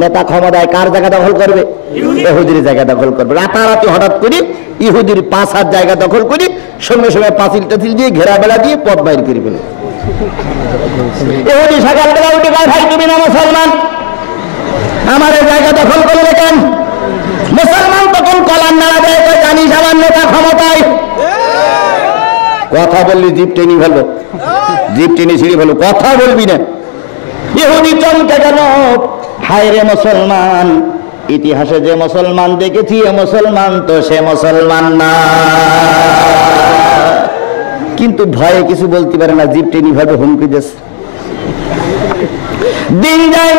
নেতা ক্ষমতায় কার জায়গা দখল করবে? ইহুদির জায়গা দখল করবে। রাতারাতি হঠাৎ করে ইহুদির 5 হাত জায়গা দখল করি, সঙ্গে সঙ্গে পাঁচিল টাচিল দিয়ে ঘেরা বেলা দিয়ে পথ বাইর করে ফেলে। ইহুদি সকালবেলা উঠে কয়, ভাই তুমি না মুসলমান, আমার এই জায়গা দখল করলে কেন? মুসলমান তখন কলার নাড়া দেয়, জানিস আমার নেতা ক্ষমতায়। কথা বললি জিপ টেনে ফেলবো, জিপ টেনে ছিঁড়ে ফেলবো, কথা বলবি না। ইহুদি চমকে গেল, হায় রে মুসলমান, ইতিহাসে যে মুসলমান দেখেছি এ মুসলমান তো সে মুসলমান না। কিন্তু ভয়ে কিছু বলতে পারে না, জিপ টেনে ফেলবে, হুমকি দিয়েছে। দিন যায়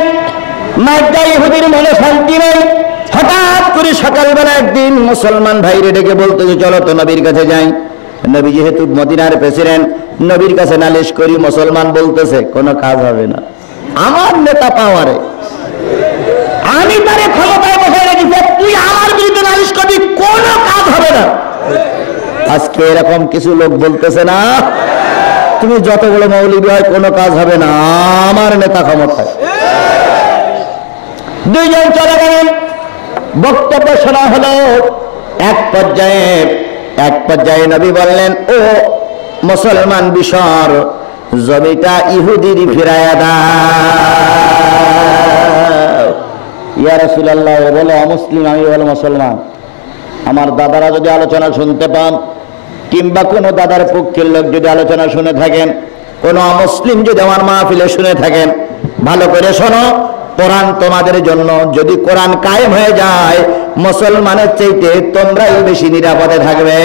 মাস যায়, ইহুদির মনে শান্তি নেই। হঠাৎ করে সকালবেলা একদিন মুসলমান ভাইরে ডেকে বলতেছে, চলো তো নবীর কাছে যাই। নবী যেহেতু মদিনার প্রেসিডেন্ট, নবীর কাছে নালিশ করি। মুসলমান বলতেছে কোনো কাজ হবে না, আমার নেতা পাওয়ারে, আমি তারে ক্ষমতায় বসায় রেখেছি, তুই আমার বিরুদ্ধে নালিশ করবি, কোনো কাজ হবে না। আজকে এরকম কিছু লোক বলতেছে না, তুমি যত বড় মৌলবী হয় কোনো কাজ হবে না, আমার নেতা ক্ষমতায়। দুইজন চলে গেলেন, বক্তব্য শোনা হলো। এক পর্যায়ে নবী বললেন, ও মুসলমান বিশর, জমিটা ইহুদির ফিরায়া দাও। ইয়া রাসূলুল্লাহ, বলো অমুসলিম, আমি বলো মুসলমান। আমার দাদারা যদি আলোচনা শুনতে পান, কিংবা কোনো দাদার পক্ষের লোক যদি আলোচনা শুনে থাকেন, কোনো অমুসলিম যদি আমার মাহফিলে শুনে থাকেন, ভালো করে শোনো, কোরআন তোমাদের জন্য। যদি কোরআন কায়েম হয়ে যায়, মুসলমানের চাইতে তোমরাই বেশি নিরাপদে থাকবে।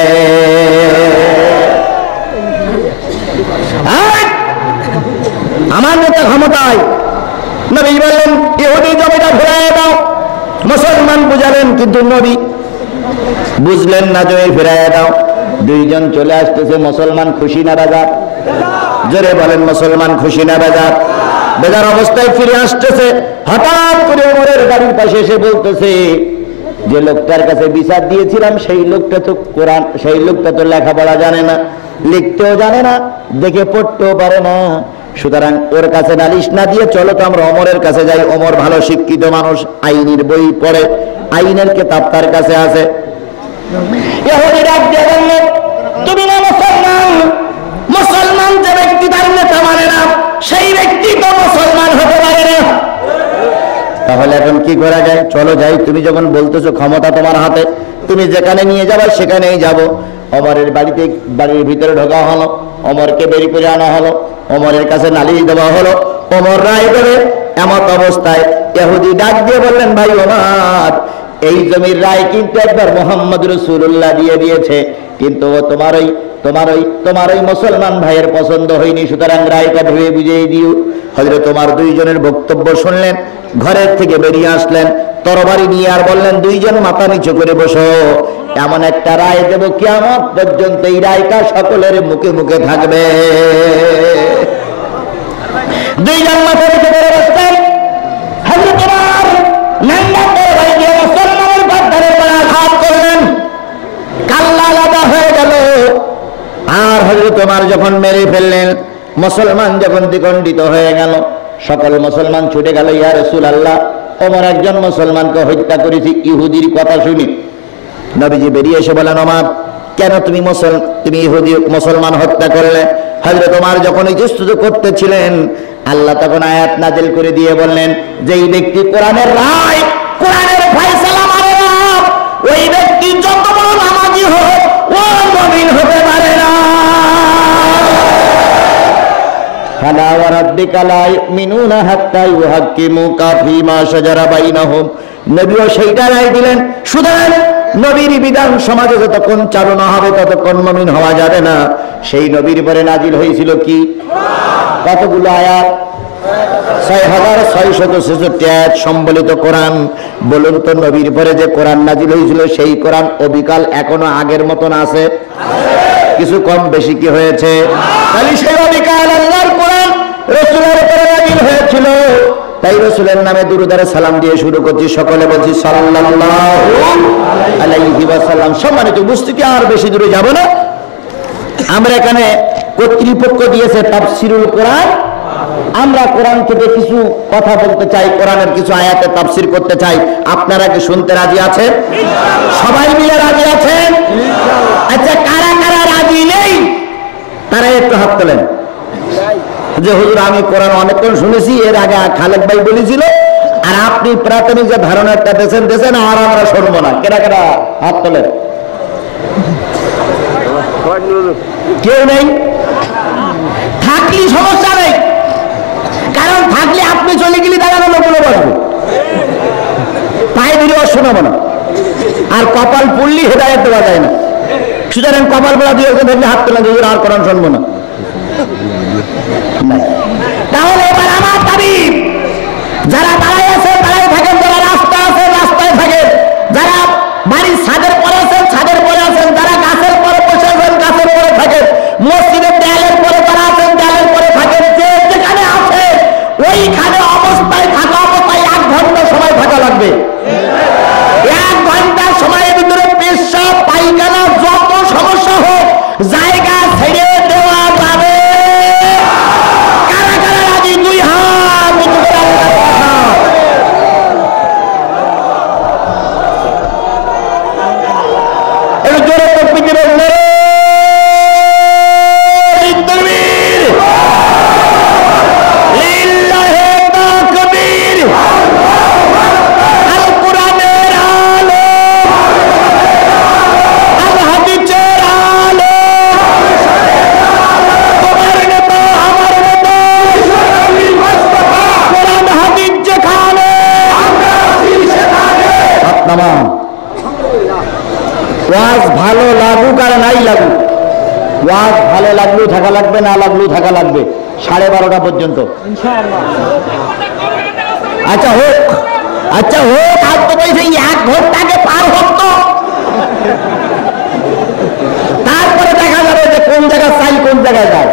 আমার নেতা ক্ষমতায়, নবী বললেন ইহুদি জমিটা ফেরাইয়া দাও। মুসলমান বুঝালেন, কিন্তু নবী বুঝলেন না, জমি ফেরাইয়া দাও। দুইজন চলে আসতেছে, মুসলমান খুশি না বেজার? জোরে বলেন, মুসলমান খুশি না বেজার? বেজার অবস্থায় ফিরে আসতেছে। হঠাৎ করে ওমরের বাড়ির পাশে এসে বলতেছে, যে লোকটার কাছে বিচার দিয়েছিলাম, সেই লোকটা তো কোরআন, সেই লোকটা তো লেখাপড়া জানে না, লিখতেও জানে না, দেখে পড়তেও পারে না। সুতরাং ওর কাছে নালিশ না দিয়ে চলো তো আমরা ওমরের কাছে যাই। ওমর ভালো শিক্ষিত মানুষ, আইনের বই পড়ে, আইনের কিতাব তার কাছে আছে। ইহুদি ডাক দিয়ে বললেন, তুমি না মুসলমান? মুসলমান যে ব্যক্তি তার নেতা মানে না, সেই ব্যক্তি তো মুসলমান হতে পারে না। তাহলে এখন কি করা যায়? চলো যাই, তুমি যখন বলতেছো ক্ষমতা তোমার হাতে, তুমি যেখানে নিয়ে যাবে সেখানেই যাব। ওমরের বাড়ির ভিতরে ঢোকা হলো, ওমরকে বেরিয়ে করে আনা হলো, ওমরের কাছে নালিশ দেওয়া হলো। ওমর রায় করে এমত অবস্থায় ইহুদি ডাক দিয়ে বললেন, ভাই ওমর, এই জমির রায় কিন্তু একবার মুহাম্মদ রাসূলুল্লাহ দিয়ে দিয়েছে, কিন্তু তোমার ওই মুসলমান ভাইয়ের পছন্দ হয়নি, সুতরাং রায়টা ভেবে বুঝিয়ে দিও। হযরত ওমর দুইজনের বক্তব্য শুনলেন, ঘরের থেকে বেরিয়ে আসলেন, তরবারি নিয়ে আর বললেন, দুইজন মাথা নিচু করে বসো, এমন একটা রায় দেব কিয়ামত পর্যন্ত এই রায়টা সকলের মুখে মুখে থাকবে। দুইজন মাথা নিচু করে বসলেন। হযরত ওমর নাঙ্গা তরবারি দিয়ে মুসলমানের বাদ্দারের উপর আঘাত করলেন, কাল্লা আলাদা হয়ে গেল। আর হযরত ওমর যখন মেরে ফেললেন, মুসলমান যখন দ্বিখণ্ডিত হয়ে গেল, সকল মুসলমান ছুটে গেল, ইয়া রাসূলুল্লাহ, ওমর একজন মুসলমানকে হত্যা করেছে ইহুদির কথা শুনি। নবীজি বেরিয়ে এসে বলেন, ওমর, কেন তুমি ইহুদি মুসলমান হত্যা করলে? হযরত ওমর যখন ইতস্তত করতেছিলেন, আল্লাহ তখন আয়াত নাযিল করে দিয়ে বললেন, যেই ব্যক্তি কোরআনের রায়, কোরআনের ফয়সালা মানে না, ওই ব্যক্তি যত বড় নামাজি হোক, ও মুমিন হতে পারে না। ফালা ওয়া রাব্বিকা লা ইউমিনুনা হাত্তা ইউহাক্কিমুকা ফীমা শাজারা বাইনাহুম। নবীও সেইটা রায় দিলেন। সুতরাং নবীর বিধান সমাজে যতক্ষণ চালু না হবে ততক্ষণ মুমিন হওয়া যাবে না। সেই নবীর পরে নাজিল হয়েছিল কি? কতগুলো আয়াত? ৬৬৬৬ আয়াত সম্বলিত কোরআন। বলুন তো, নবীর পরে যে কোরআন নাজিল হয়েছিল, সেই কোরআন অবিকাল এখনো আগের মতন আছে? কিছু কম বেশি কি হয়েছে? তাহলে সেই অবিকাল আল্লাহর কোরআন রাসূলের উপরে নাজিল হয়েছিল। তাই রাসূলের নামে দুরূদ আর সালাম দিয়ে শুরু করছি, সকলে বলছি সাল্লাল্লাহু আলাইহি ওয়াসাল্লাম। সম্মানিত উপস্থিতি, আর বেশি দূরে যাব না। আমরা এখানে কর্তৃপক্ষ দিয়েছে তাফসিরুল কোরআন, আমরা কোরআন থেকে কিছু কথা বলতে চাই, কোরআনের কিছু আয়াতে তাফসির করতে চাই। আপনারা কি শুনতে রাজি আছেন? সবাই মিলে রাজি আছেন? আচ্ছা, কারা কারা রাজি নেই তারা একটু হাত তোলেন। যে হুজুর, আমি কোরআন অনেকক্ষণ শুনেছি, এর আগে খালেক ভাই বলেছিল, আর আপনি প্রাথমিক যে ধারণাটা দেন, আর আমরা শুনবো না। কেরা কেরা হাত তোলেন? কেউ নেই? থাকলে সমস্যা নেই, কারণ থাকলে আপনি চলে গেলে দাঁড়ানো লোকগুলো বসবে, পায়ে ধরে শোনাবো না। আর কপাল পুড়লি হেদায়েত দেওয়া যায় না। সুতরাং কপাল পোড়া দিয়ে থাকলে হাত তোলা দিয়ে আর কোরআন শুনবো না। তাহলে এবার আমার দাবি, যারা দাঁড়ায় আছে দাঁড়ায় থাকেন, যারা রাস্তা আছে রাস্তায় থাকেন, যারা বাড়ির ছাদের পরে আছেন ছাদের পরে আছেন, যারা গাছের পরে বসে আছেন গাছের পরে থাকেন, মসজিদের দেয়ালের পরে যারা আছেন দেয়ালের পরে থাকেন, যে যেখানে আছে ওইখানে অবস্থায় থাকা অবস্থায় 1 ঘন্টা সময় থাকা লাগবে। 1 ঘন্টা সময়ের ভিতরে পেশাব পায়খানা যত সমস্যা হোক ওয়াজ ভালো লাগুক আর নাই লাগুক, ওয়াজ ভালো লাগলেও থাকা লাগবে, না লাগলেও থাকা লাগবে 12:30 পর্যন্ত। আচ্ছা হোক, আচ্ছা হোক, আর তো বলছে 1 ঘন্টাকে পার হোক, তো তারপরে দেখা যাবে যে কোন জায়গায় চাই কোন জায়গায় যায়।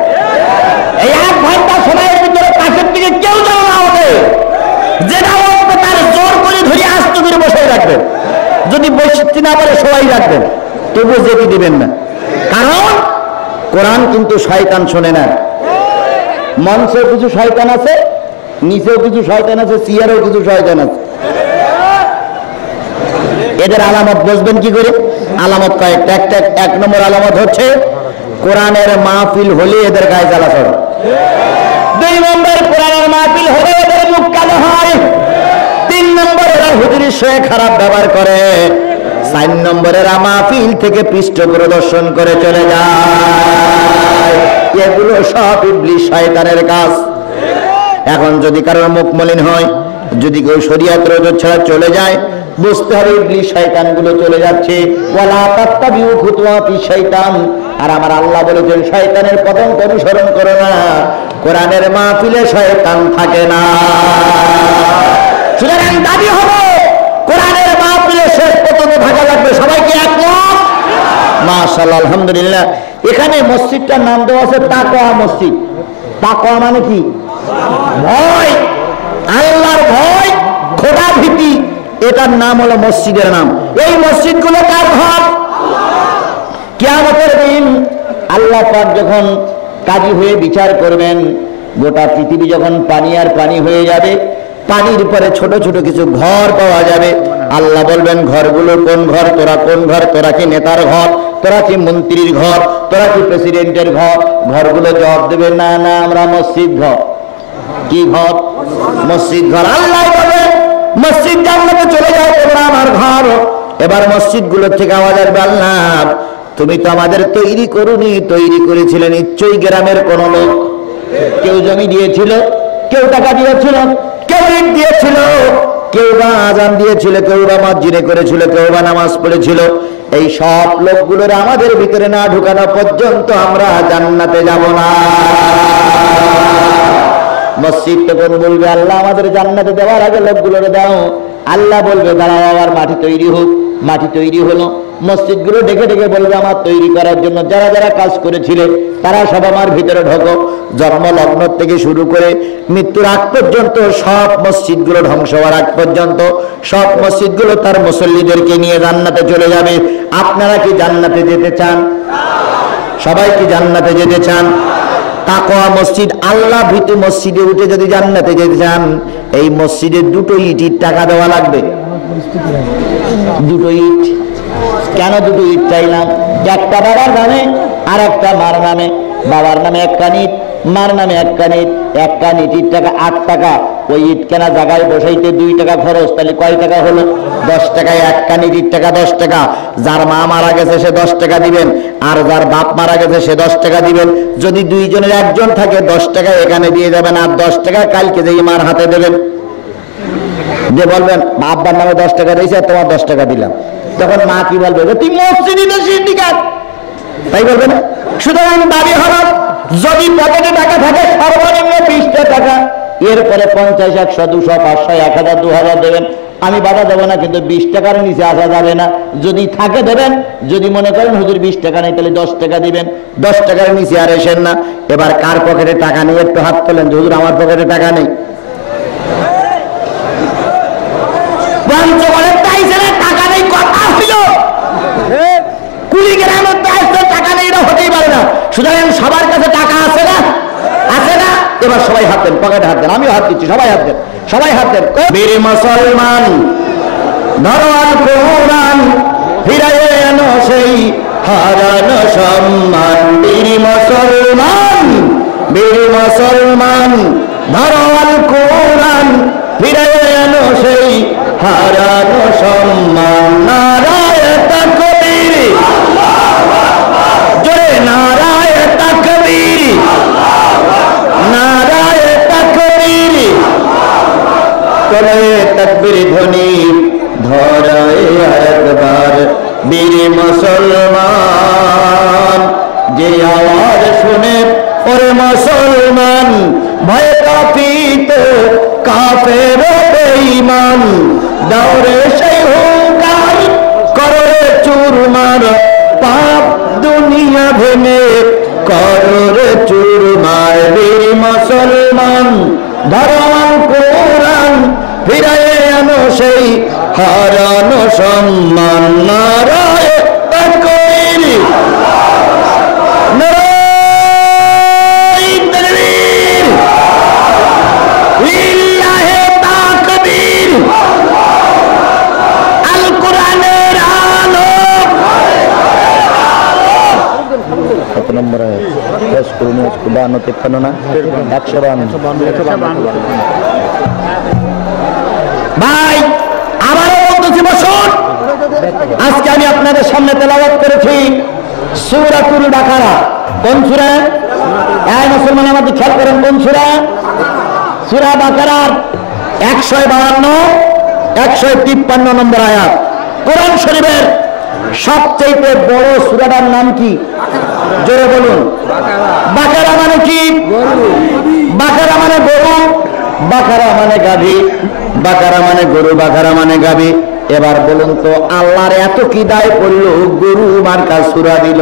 এই 1 ঘন্টা সময়ের ভিতরে পাশের দিকে কেউ যেন না ওঠে, যেটা উঠবে তার জোর করে ধরে আস্ত করে বসে রাখবেন, যদি বসতে না পারে সবাই রাখবেন, তবুও যেতে দিবেন না। কারণ কোরআন কিন্তু শয়তান শোনে না। মঞ্চেও কিছু শয়তান আছে, নিচেও কিছু শয়তান আছে, চেয়ারেও কিছু শয়তান আছে। এদের আলামত বুঝবেন কি করে? আলামত কয়েকটা। একটা 1 নম্বর আলামত হচ্ছে কোরআনের মাহফিল হলে এদের গায়ে জ্বালা চড়ে। 2 নম্বর, কোরআনের মাহফিল হলে এদের মুখ কালো হয়। 3 নম্বর, এরা হুজুরের সঙ্গে খারাপ ব্যবহার করে। 4 নম্বর, এরা মাহফিল থেকে পৃষ্ঠ প্রদর্শন করে চলে যায়। এগুলো সব ইবলিস শয়তানের কাজ। এখন যদি কারোর মুখ মলিন হয়, যদি কেউ শরিয়াত রোজা ছাড়া চলে যায়, বুঝতে হবে ইবলিস শয়তানগুলো চলে যাচ্ছে। ওয়ালা তাত্তাবিউ খুতুওয়াতিশ শয়তান, আর আমার আল্লাহ বলেছেন শয়তানের পথ অনুসরণ করো না। কোরআনের মাহফিলে শয়তান থাকে না। সুতরাং দাবি হবে কোরআনের মাহফিলে শেষ পর্যন্ত থাকা লাগবে। সবাইকে একমত? মাশাআল্লাহ, আলহামদুলিল্লাহ। এখানে মসজিদটার নাম দেওয়া আছে তাকওয়া মসজিদ। তাকওয়া মানে কি? ভয়, আল্লাহর ভয়, খোদা ভীতি, এটার নাম হলো মসজিদের নাম। এই মসজিদগুলো কার ঘর? কিয়ামতের দিন আল্লাহ পাক যখন কাজী হয়ে বিচার করবেন, গোটা পৃথিবী যখন পানি আর পানি হয়ে যাবে, পানির উপরে ছোট ছোট কিছু ঘর পাওয়া যাবে। আল্লাহ বলবেন ঘরগুলো কোন ঘর? তোরা কোন ঘর? তোরা কি নেতার ঘর? তোরা কি মন্ত্রীর ঘর? তোরা কি প্রেসিডেন্টের ঘর? ঘরগুলো জবাব দেবে না, না, আমরা মসজিদ ঘর। কি ঘর? মসজিদ ঘর। আল্লাহ বলে মসজিদ জান্নাতে চলে যাও, তোমরা আমার ঘর। এবার মসজিদগুলোর থেকে আওয়াজ আসবে, আল্লাহ তুমি তো আমাদের তৈরি করুনি, তৈরি করেছিলেন নিশ্চয়ই গ্রামের কোন লোক। কেউ জমি দিয়েছিল, কেউ টাকা দিয়েছিল, কেউ ইট দিয়েছিল, কেউ বা আজান দিয়েছিল, কেউ বা মসজিদে করেছিল, কেউ বা নামাজ পড়েছিল। এই সব লোকগুলোর আমাদের ভিতরে না ঢুকানো পর্যন্ত আমরা জান্নাতে যাব না। মসজিদ তখন বলবে আল্লাহ আমাদের জান্নাতে দেওয়ার আগে লোকগুলোরে দাও। আল্লাহ বলবে দাঁড়াও, আবার মাটি তৈরি হোক। মাটি তৈরি হলো, মসজিদগুলো ডেকে ডেকে বলবে আমার তৈরি করার জন্য যারা যারা কাজ করেছিলেন তারা সব আমার ভিতরে ঢোকো। জন্ম লগ্ন থেকে শুরু করে মৃত্যুর আগ পর্যন্ত সব মসজিদগুলো ধ্বংস হওয়ার আগ পর্যন্ত সব মসজিদগুলো তার মুসল্লিদেরকে নিয়ে জান্নাতে চলে যাবে। আপনারা কি জান্নাতে যেতে চান? সবাই কি জান্নাতে যেতে চান? তাকওয়া মসজিদ, আল্লাহ ভীতু মসজিদে উঠে যদি জান্নাতে যেতে চান, এই মসজিদে 2টো ইটের টাকা দেওয়া লাগবে। 2টো ইট। কেন 2টো ইট চাইলাম? একটা বাবার নামে আর একটা মার নামে। বাবার নামে 1 কান ইট, মার নামে 1 কান ইট। 1 কান ইটের টাকা 8 টাকা। ওই ইট কেনা জায়গায় বসাইতে 2 টাকা খরচ, তাহলে কয় টাকা হলো? 10 টাকায় 1 কান ইটের টাকা 10 টাকা। যার মা মারা গেছে সে 10 টাকা দিবেন, আর যার বাপ মারা গেছে সে 10 টাকা দিবেন। যদি 2 জনের 1 জন থাকে 10 টাকা এখানে দিয়ে যাবেন, আর 10 টাকা কালকে যেই মার হাতে দেবেন। দিয়ে বলবেন আব্বার নামে 10 টাকা দিয়েছে, আর তোমার 10 টাকা দিলাম। তখন মা কি বলবে? তুই মসজিদে সিন্ডিকেট, তাই বলবে না? সুতরাং দাবি হলো যদি পকেটে টাকা থাকে সর্বনিম্ন 20টা টাকা, এরপরে 50, 100, 200, 500, 1000, 2000 দেবেন। আমি বাধা দেবো না, কিন্তু 20 টাকার নিচে আসা যাবে না। যদি থাকে দেবেন, যদি মনে করেন হুজুর 20 টাকা নেই তাহলে 10 টাকা দিবেন। 10 টাকার নিচে আর এসেন না। এবার কার পকেটে টাকা নেই একটু হাত তোলেন, হুজুর আমার পকেটে টাকা নেই। পঞ্চগড়ের টাইসের টাকা নেই কথা হইল, কুড়িগ্রামের টাইসের টাকা নেই, এটা হতেই পারে না। সুতরাং সবার কাছে টাকা আছে না? আছে না? এবার সবাই হাত দেন, পকেটে হাত দেন। আমিও হাত দিচ্ছি, সবাই হাত দেন, সবাই হাত দেন। বীর মুসলমান ধরো আল কোরআন, ফিরাইয়ে আনো সেই হারানো সম্মান। বীর মুসলমান, বীর মুসলমান ধরো আল কোরআন, ফিরাইয়ে আনো সেই হারানো সম্মান। নারায়ে তাকবীর, জোরে নারায়ে তাকবীর, নারায়ে তাকবীর। তোলে তাকবীর ধ্বনি ধরায় একবার, বীর মুসলমান, যে আওয়াজ শুনে ওরে মুসলমান ভয় কাঁপিত কাফের বেঈমান, দাওরে সেই হুঙ্কার করে চুরমার, পাপ দুনিয়া ভেঙে করে চুরমার। বীর মুসলমান ধর্ম কোরআন ফিরায়ে আনো সেই হারানো সম্মান। নারায়ে তাকবীর, নারায়ে তাকবীর, লিল্লাহে তাকবীর। আল কোরআনের আলো। কত নম্বর আয়াত? 10 52 53 না 152। ভাই আবারও বলতেছি, বসুন। আজকে আমি আপনাদের সামনে তেলাওয়াত করেছি সূরাতুল বাকারা। কোন সূরা? এই মুসলমান আমাদের খেয়াল করেন, কোন সূরা? সূরা বাকারার 152 153 নম্বর আয়াত। কোরআন শরীফের সবচেয়ে বড় সূরাটার নাম কি? জোরে বলুন। বাকারা মানে কি? বাকারা মানে গরু, বাকারা মানে গাভী, বাকারা মানে গরু, বাকারা মানে গাভী। এবার বলুন তো, আল্লাহর এত কি দায় পড়লো গরু মার্কা সূরা দিল?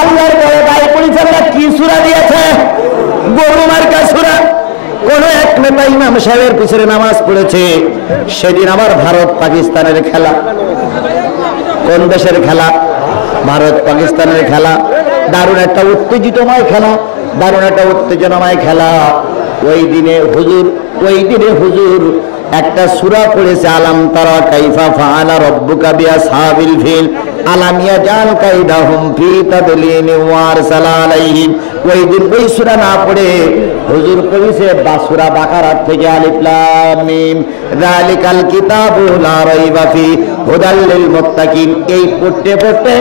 আল্লাহর বড় দায় পরিচালনা কি সূরা দিয়েছে? গরু মার্কা সূরা। কোন এক নেতা ইমাম সাহেবের পিছনে নামাজ পড়েছে, সেদিন আবার ভারত পাকিস্তানের খেলা। কোন দেশের খেলা? ভারত পাকিস্তানের খেলা। দারুণ একটা উত্তেজিতময় খেলা, দারুণ একটা উত্তেজনাময় খেলা। ওই দিনে হুজুর একটা সূরা পড়েছে, আলাম তারা কাইফা ফাআলা রাব্বুকা বিআসহাবিল ফিল আলাম ইয়াজাল কাইদাহুম ফি তাদলিল ওয়া আরসালা আলাইহিম। ওই দিন ওই সূরা না পড়ে হুজুর পড়েছে সূরা বাকারা থেকে আলিফ লাম মিম যালিকাল কিতাবু লা রাইবা ফি হুদাল লিল মুত্তাকিন। এই পড়তে পড়তে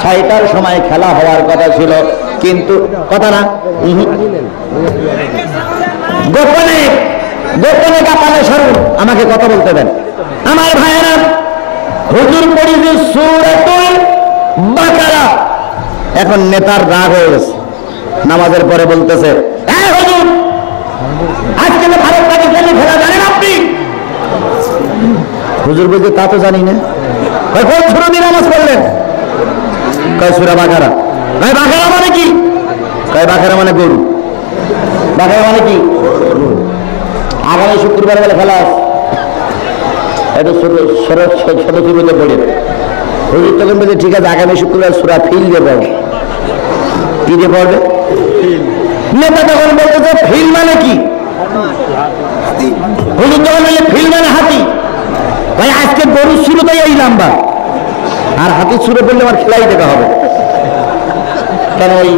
6টার সময় খেলা হওয়ার কথা ছিল, কিন্তু কথা না, গোপনে গোপনে কাপালে সরুন, আমাকে কথা বলতে দেন। আমার ভাইয়েরা, হুজুর পড়েছে সূরাতুল বাকারা। এখন নেতার রাগ হয়ে গেছে, নামাজের পরে বলতেছে, হুজুর আজকে ভারত পাকিস্তানের খেলা জানেন আপনি? হুজুর বলতে তা তো জানি না। কোন সূরা দিয়ে নামাজ পড়লেন? কয় সূরা বাকারা। ভাই বাকারা মানে কি? কয় বাকারা মানে গরু। বাকারা মানে কি? আগামী শুক্রবার বেলা খেলা আছে, এটা ছোট শুরুতে পড়ে। হুজুর তখন বলছে, ঠিক আছে আগামী শুক্রবার সূরা ফিল দিয়ে পড়বে। কি দিয়ে পড়বে? নেতা তখন বলতেছে ফিল মানে কি? হুজুর তখন বললে ফিল মানে হাতি। ভাই আজকে গরুর শুরুতেই এই লম্বা, আর হাতির শুরু করলে আমার খেলাই দেখা হবে। কেন ওই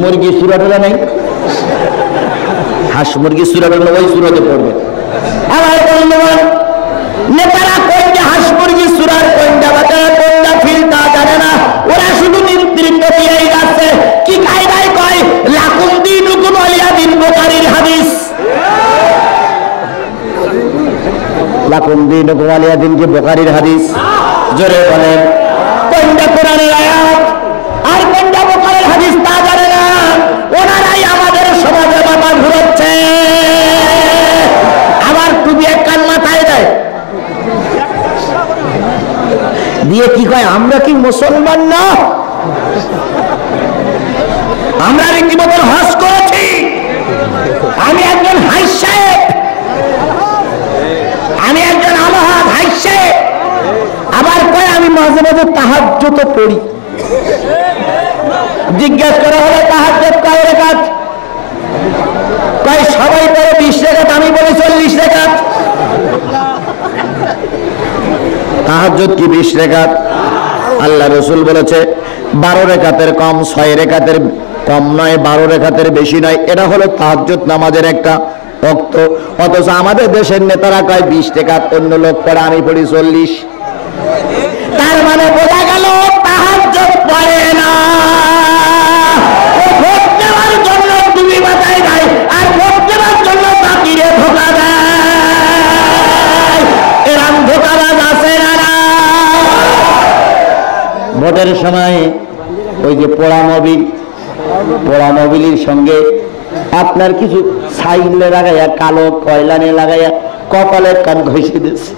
মুরগির সূরাটা নেই? হাঁস মুরগির সূরা বললে ওই সূরাতে পড়বে। আমার বন্ধুগণ, নেতারা কোনটা হাঁস মুরগির সূরার কোনটা বাকারা কোনটা ফিল তা জানে না। ওরা শুধু নেতৃত্ব দিয়েই যাচ্ছে। কি কায়দায় কয় লাকুম দীনুকুম ওয়ালিয়া দিন, বুখারীর হাদিস। লাকুম দীনুকুম ওয়ালিয়া দিন কি বুখারীর হাদিস? জোরে বলেন। কোনটা কোরআনের আয়াত আর কোনটা বুখারীর হাদিস তা জানে না। ওনারাই আমাদের সমাজে বাবা ঘুরাচ্ছে। আবার টুপি এক কান মাথায় দেয়, দিয়ে কি কয় আমরা কি মুসলমান না? আমরা রীতিমতো হজ করেছি। আমি একজন হাইস সাহেব, আমি একজন আলহাদ হাইস সাহেব। আবার কয় আমি মাঝে মাঝে তাহাজ্জুদ পড়ি। জিজ্ঞেস করা হলো তাহাজ্জুদ কয় রাকাত? কয় সবাই পড়ে 20 রাকাত, আমি বলি 40 রাকাত। তাহাজ্জুদ কি 20 রাকাত? আল্লাহ রাসূল বলেছে 12 রাকাতের কম, 6 রাকাতের কম নয়, 12 রাকাতের বেশি নয়। এটা হলো তাহাজ্জুদ নামাজের একটা ওয়াক্ত। অথচ আমাদের দেশের নেতারা কয় 20 রাকাত, অন্য লোক পড়ে, আমি পড়ি 40। তার মানে বোঝা গেল তাহাজ্জুদ পড়ে না। ভোট দেওয়ার জন্য টুপি মাথায় দেয়, আর ভোট দেওয়ার জন্য তাকিরে ধোকা দেয়। এরকম ধোকাবাজ আছে না? ভোটের সময় ওই যে পোড়া মোবিলের সঙ্গে আপনার কিছু সাইলে লাগাইয়া কালো কয়লানে লাগাইয়া কপালের কান ঘষে দিচ্ছে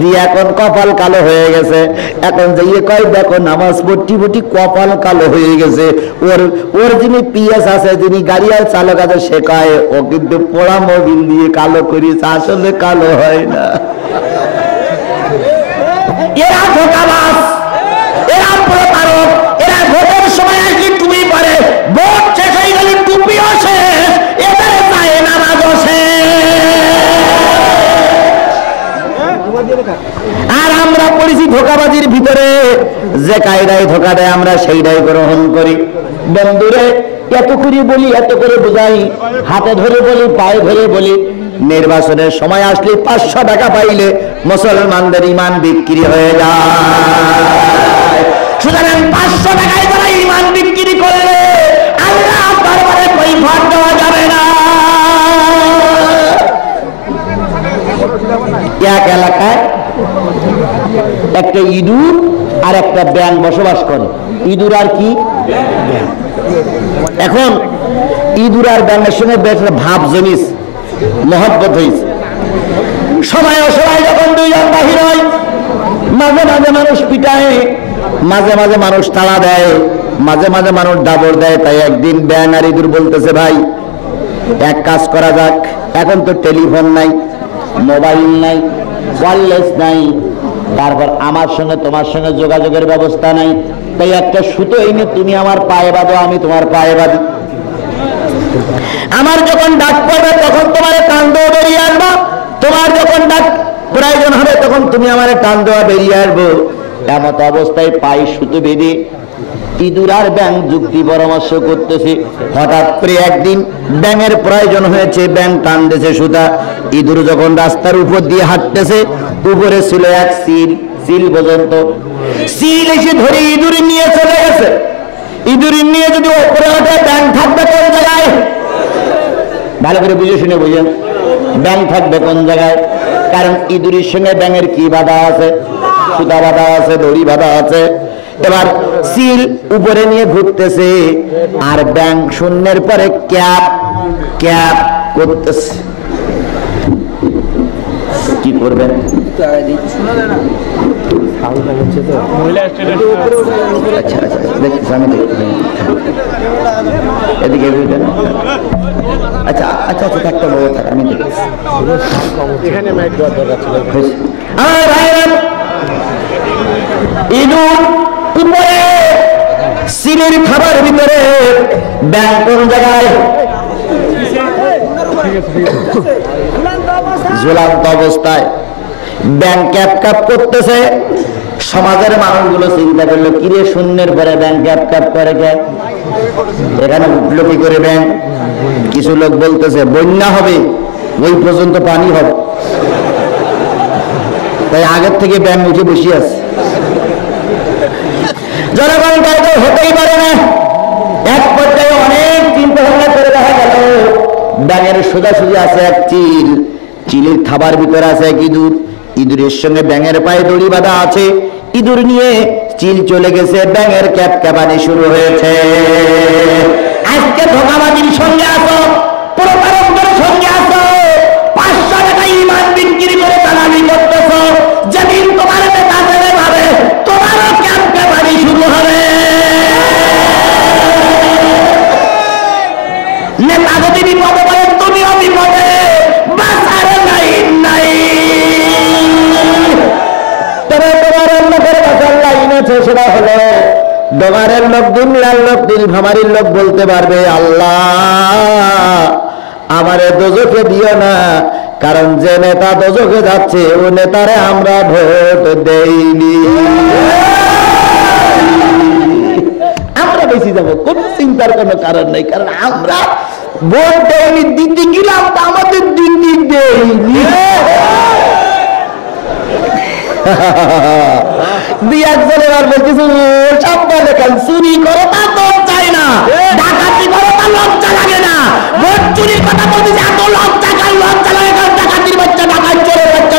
দিয়ে এখন কপাল কালো হয়ে গেছে। এখন যাইয়ে কয় দেখো নামাজ পড়টি পড়টি কপাল কালো হয়ে গেছে। ওর যিনি পিএস আছে, যিনি গাড়িয়ার চালক আছে, সে কয় ও কিন্তু পোড়া মোবিল দিয়ে কালো করিস, আসলে কালো হয় না। এরা ধোঁকাবাজ, এরা প্রতারক, এরা ভোটের সময় আসলে টুপি পরে, ভোট শেষ হয়ে গেলে টুপিও শেষ, এদের যায় নামাজও শেষ। আর আমরা পড়েছি ধোঁকাবাজির ভিতরে, যে কায়দায় ধোঁকা দেয় আমরা সেইটাই গ্রহণ করি। বন্ধুরে এত করে বলি, এত করে বুঝাই, হাতে ধরে বলি, পায়ে ধরে বলি, নির্বাচনের সময় আসলে 500 টাকা পাইলে মুসলমানদের ইমান বিক্রি হয়ে যায়। সুতরাং 500 টাকায় তারা ইমান বিক্রি করলে আল্লাহ দরবারে কৈফিয়ত দেওয়া যাবে না। এক এলাকায় একটা ইঁদুর আর একটা ব্যাঙ বসবাস করে। ইঁদুর আর কি এখন ইঁদুর আর ব্যাঙের সঙ্গে বেশ ভাব জমিস, মহব্বত হয়েছে। সময় অসময় যখন দুইজন বাহির হয়, মাঝে মাঝে মানুষ পিটায়, মাঝে মাঝে মানুষ তাড়া দেয়, মাঝে মাঝে মানুষ ডাবর দেয়। তাই একদিন ব্যাঙ আর ইঁদুর বলতেছে, ভাই এক কাজ করা যাক, এখন তো টেলিফোন নাই, মোবাইল নাই, ওয়্যারলেস নাই, তারপর আমার সঙ্গে তোমার সঙ্গে যোগাযোগের ব্যবস্থা নাই, তাই একটা সুতো এনে তুমি আমার পায়ে বাঁধো, আমি তোমার পায়ে বাঁধি। আমার যখন ডাক পড়বে তখন তোমার টান দেওয়া বেরিয়ে আসবো, তোমার যখন ডাক প্রয়োজন হবে তখন তুমি আমার টান দেওয়া বেরিয়ে আসবো। এমত অবস্থায় পায়ে সুতো বেঁধে ইঁদুর আর ব্যাঙ যুক্তি পরামর্শ করতেছে। হঠাৎ করে একদিন ব্যাঙের প্রয়োজন হয়েছে, ব্যাঙ টান দিয়েছে সুতা। ইঁদুর যখন রাস্তার উপর দিয়ে হাঁটতেছে, উপরে ছিল এক সিল পর্যন্ত, সিল এসে ধরে ইঁদুর নিয়ে চলে গেছে। ইঁদুর নিয়ে যদি উপরে ওঠে, ব্যাঙ থাকবে কোন জায়গায়? ভালো করে বুঝে শুনে বুঝেন, ব্যাঙ থাকবে কোন জায়গায়? কারণ ইঁদুরের সঙ্গে ব্যাঙের কি বাধা আছে? সুতা বাধা আছে, দড়ি বাধা আছে। এবার সিল উপরে নিয়ে ঘুরতেছে আর ব্যাঙ শূন্যের পরে ক্যাপ ক্যাপ করতেছে। কি করবেন? আচ্ছা আচ্ছা দেখছি, আমি দেখছি এদিকে বুঝলেন। আচ্ছা আচ্ছা আচ্ছা থাকতে বড় থাক, আমি দেখছি। ইঁদুর উপরে, সিলের খাবার ভিতরে, ব্যাঙ কোন জায়গায়? ঝুলন্ত অবস্থায়। ব্যাঙ ক্যাপ ক্যাপ করতেছে। সমাজের মানুষগুলো চিন্তা করলো, কিরে শূন্যের পরে ব্যাঙ ক্যাপ ক্যাপ করে কে? এখানে উঠলো কি করে ব্যাঙ? কিছু লোক বলতেছে বন্যা হবে, ওই পর্যন্ত পানি হবে, তাই আগের থেকে ব্যাঙ উঠে বসে আছে। জনগণ তাই হতেই পারে না। এক পর্যায়ে অনেক চিন্তা ভাবনা করে দেখা গেল ব্যাঙের সোজাসুজি আছে এক চিল, চিলের খাবার ভিতরে আছে এক ইঁদুর, ইঁদুরের সঙ্গে ব্যাঙের পায়ে দড়ি বাঁধা আছে। ইঁদুর নিয়ে চিল চলে গেছে, ব্যাঙের ক্যাপ ক্যাপানি শুরু হয়েছে। আজকে ধোঁকাবাজির সঙ্গে আসো, প্রতারকদের সঙ্গে আসো, 500 টাকা ইমান বিক্রি করে দালালি করতেছ। যেদিন তোমার নেতা দেবে ভাবে, তোমারও ক্যাপ ক্যাপানি শুরু হবে। নেতা যদি বিপদে বলে, তুমিও বিপদে, বাঁচার লাইন নাই। তবে তোমার লোকের বাঁচার লাইন আছে, সেটা হলো ডোমারের লোক, দুনিয়ার লোক, নীলফামারীর লোক বলতে পারবে, আল্লাহ আমারে দোজখে দিও না, কারণ যে নেতা দোজখে যাচ্ছে ও নেতারে আমরা ভোট দেইনি, আমরা বেশি যাবো, কোন চিন্তার কোনো কারণ নেই। কারণ আমরা ভোট দেয়নি, দিতে গেলাম তা আমাদের দিদি দেয়নি। দুই একজনের আর বলতেছে, সাবধানে কাল চুরি করো তা তো চাই না, ডাকাতি করো তা লজ্জা লাগে না, ভোট চুরির কথা বলতেছে, এত লজ্জা কাল লজ্জা লাগে কাল, ডাকাতির বাচ্চা, ডাকাত চোরের বাচ্চা।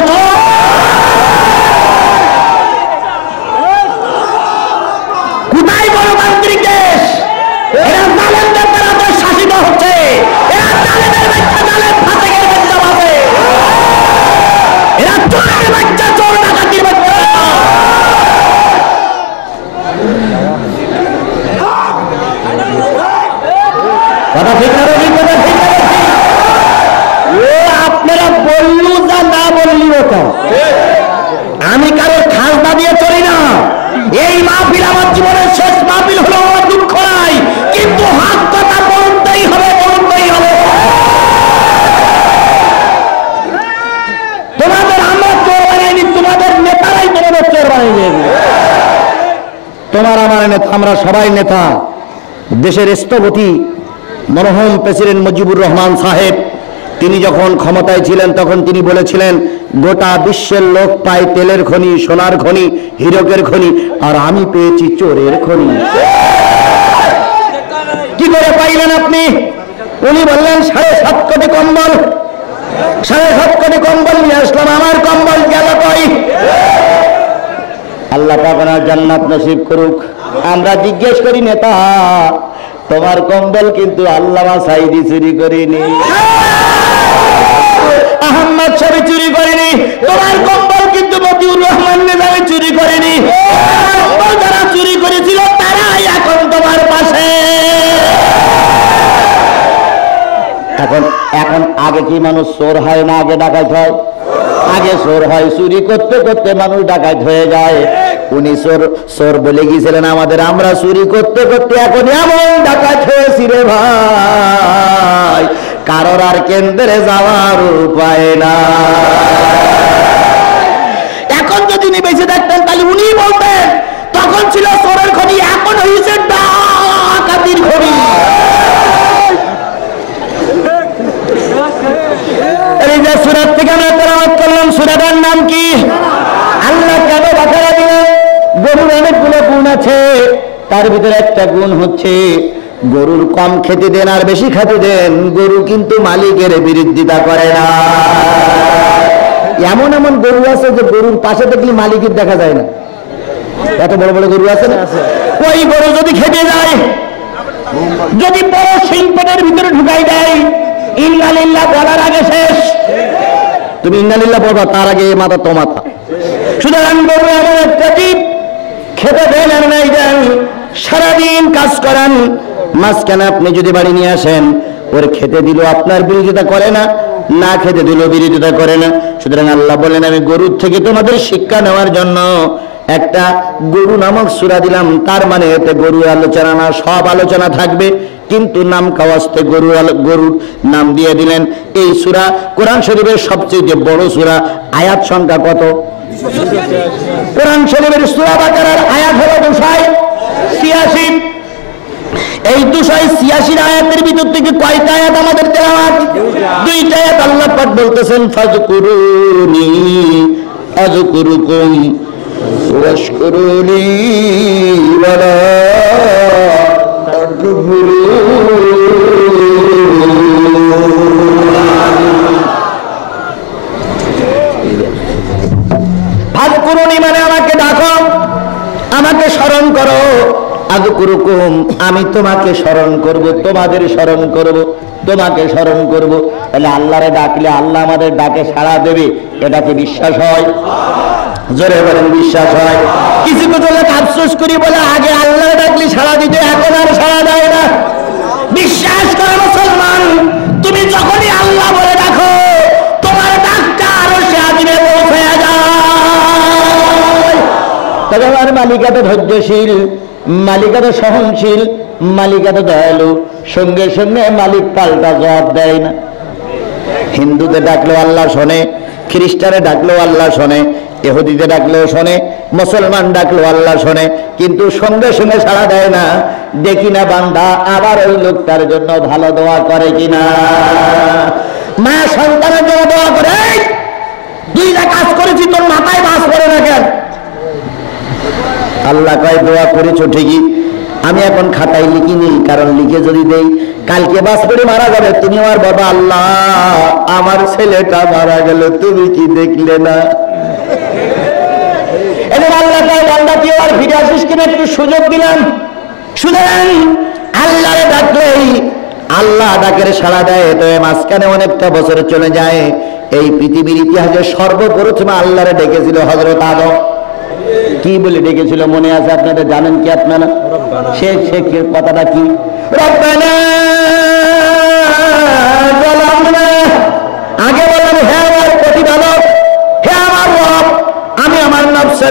কথা? আমি কারোর খাজনা দিয়ে চলি না। এই মাহফিল আমার জীবনের শেষ মাহফিল হলো, আমার দুঃখ নাই, কিন্তু হাত কথা বলতেই হবে, বলতেই হবে। তোমাদের আমরা চোর বানাইনি, তোমাদের নেতারাই তোমাদের চোর বানাই দিয়েছে। তোমার আমার নেতা, আমরা সবাই নেতা। দেশের স্থপতি মরহুম প্রেসিডেন্ট মুজিবুর রহমান সাহেব, তিনি যখন ক্ষমতায় ছিলেন তখন তিনি বলেছিলেন, গোটা বিশ্বের লোক পায় তেলের খনি, সোনার খনি, হীরকের খনি, আর আমি পেয়েছি চোরের খনি। কি করে পাইলেন আপনি? উনি বললেন 7.5 কোটি কম্বল, 7.5 কোটি কম্বল নিয়ে আসলাম, আমার কম্বল গেল কই? আল্লাহ পাক ওনার জান্নাত নসিব করুক। আমরা জিজ্ঞেস করি, নেতা তোমার কম্বল কিন্তু আল্লামা সাঈদী চুরি করিনি, আহমদ শফি চুরি করেনি, তোমার কম্বল কিন্তু মতিউর রহমান নিজামী চুরি করেনি। কম্বল যারা চুরি করেছিল তারাই এখন তোমার পাশে। এখন আগে কি মানুষ চোর হয় না, আগে ডাকাত হয়? আগে চোর হয়, চুরি করতে করতে মানুষ ডাকাত হয়ে যায়। উনি চোর বলে গিয়েছিলেন আমাদের, আমরা চুরি করতে করতে এখন এমন ডাকাত হয়েছি রে ভাই, কারোর আর কেন্দ্রে যাওয়ার উপায় না। এখন যদি উনি বেঁচে থাকতেন তাহলে উনি বলতেন, তখন ছিল চোরের খনি, এখন হয়েছে ডাকাতির খনি। এই যে সূরা থেকে আমরা তেলাওয়াত করলাম, সূরাটার নাম কি? আল্লাহ কেন বাঁচারা দিলেন? গরুর অনেকগুলো গুণ আছে, তার ভিতরে একটা গুণ হচ্ছে গরুর কম খেতে দেন আর বেশি খেতে দেন, গরু কিন্তু মালিকের বিরোধিতা করে না। এমন এমন গরু আছে যে গরুর পাশে দেখলে মালিকের দেখা যায় না, এত বড় বড় গরু আছে না? ওই গরু যদি খেতে যায়, যদি বড় সিং পেটের ভিতরে ঢুকাই দেয়, ইন্নালিল্লাহ বলার আগে শেষ। তুমি ইন্নালিল্লাহ বলবা, তার আগে মাথা তো মাথা। সুতরাং গরু এমন একটা জীব, খেতে দেন আর নাই দেন, সারাদিন কাজ করেন, মাঝখানে আপনি যদি বাড়ি নিয়ে আসেন, ওর খেতে দিল আপনার বিরোধিতা করে না, না খেতে দিল বিরোধিতা করে না। সুতরাং আল্লাহ বলেন, আমি গরুর থেকে তোমাদের শিক্ষা নেওয়ার জন্য একটা গরু নামক সূরা দিলাম। তার মানে এতে গরুর আলোচনা না, সব আলোচনা থাকবে, কিন্তু নাম কাওয়াজতে গরুর নাম দিয়ে দিলেন। এই সূরা কোরআন শরীফের সবচেয়ে বড় সূরা। আয়াত সংখ্যা কত? কোরআন শরীফের সূরা বাকারার আয়াত হলো 286। এই 286 আয়াতের ভিতর থেকে কয়টা আয়াত আমাদের তেলাওয়াত? 2টা আয়াত। আল্লাহ পাক বলতেছেন, ফাযকুরুনি আযকুরুকুম ওয়াশকুরুলি ওয়ালা ফাযকুরুনি মানে আমাকে ডাকো, আমাকে স্মরণ করো। আযকুরুকুম আমি তোমাকে স্মরণ করব, তোমাদের স্মরণ করব, তোমাকে স্মরণ করব। তাহলে আল্লাহরে ডাকলে আল্লাহ আমাদের ডাকে সাড়া দেবে, এটাকে বিশ্বাস হয়? জোরে বলেন বিশ্বাস হয়? কিছু কিছু লোক আফসোস করি বলে আগে আল্লাহরে ডাকলে সাড়া দিতে, এখন আর সাড়া দেয় না। বিশ্বাস করো মুসলমান, তুমি যখনই আল্লাহ বলে ডাকো, তোমার ডাকটা আরো সে আদিমে পৌঁছে যায়। তবে আমার মালিক এত ধৈর্যশীল, মালিক এত সহনশীল, মালিক এত দয়ালু, সঙ্গে সঙ্গে মালিক পাল্টা জবাব দেয় না। হিন্দুতে ডাকলেও আল্লাহ শোনে, খ্রিস্টানে ডাকলেও আল্লাহ শোনে, ইহুদিতে ডাকলেও শোনে, মুসলমান ডাকলেও আল্লাহ শোনে, কিন্তু সঙ্গে সঙ্গে সাড়া দেয় না। দেখি না বান্দা আবার ওই লোকটার জন্য ভালো দোয়া করে কিনা। মা সন্তানের জন্য দোয়া করে, 2টা কাজ করেছি, তোর মাথায় বাস পড়ে না কেন? আল্লাহ কয় দোয়া করেছো ঠিকই, আমি এখন খাতায় লিখিনি, কারণ লিখে যদি দেই কালকে বাস করে মারা যাবে, তুমি আমার বাবা, আল্লাহ আমার ছেলেটা মারা গেল, তুমি কি দেখলে না? এবার আল্লাহ কয় বান্দা তুই আর ফিরে আসিস কিনা, একটু সুযোগ দিলাম। সুতরাং আল্লাহরে ডাকলেই আল্লাহ ডাকের সাড়া দেয়। তবে মাঝখানে অনেকটা বছর চলে যায়। এই পৃথিবীর ইতিহাসে সর্বপ্রথম আল্লাহরে ডেকেছিল হযরত আদম। কি বলে ডেকেছিল মনে আছে আপনাদের? জানেন কি আপনারা? সে কথাটা কি? রব্বানা যালামনা, আগে বললাম হে আমার প্রতিপালক, হে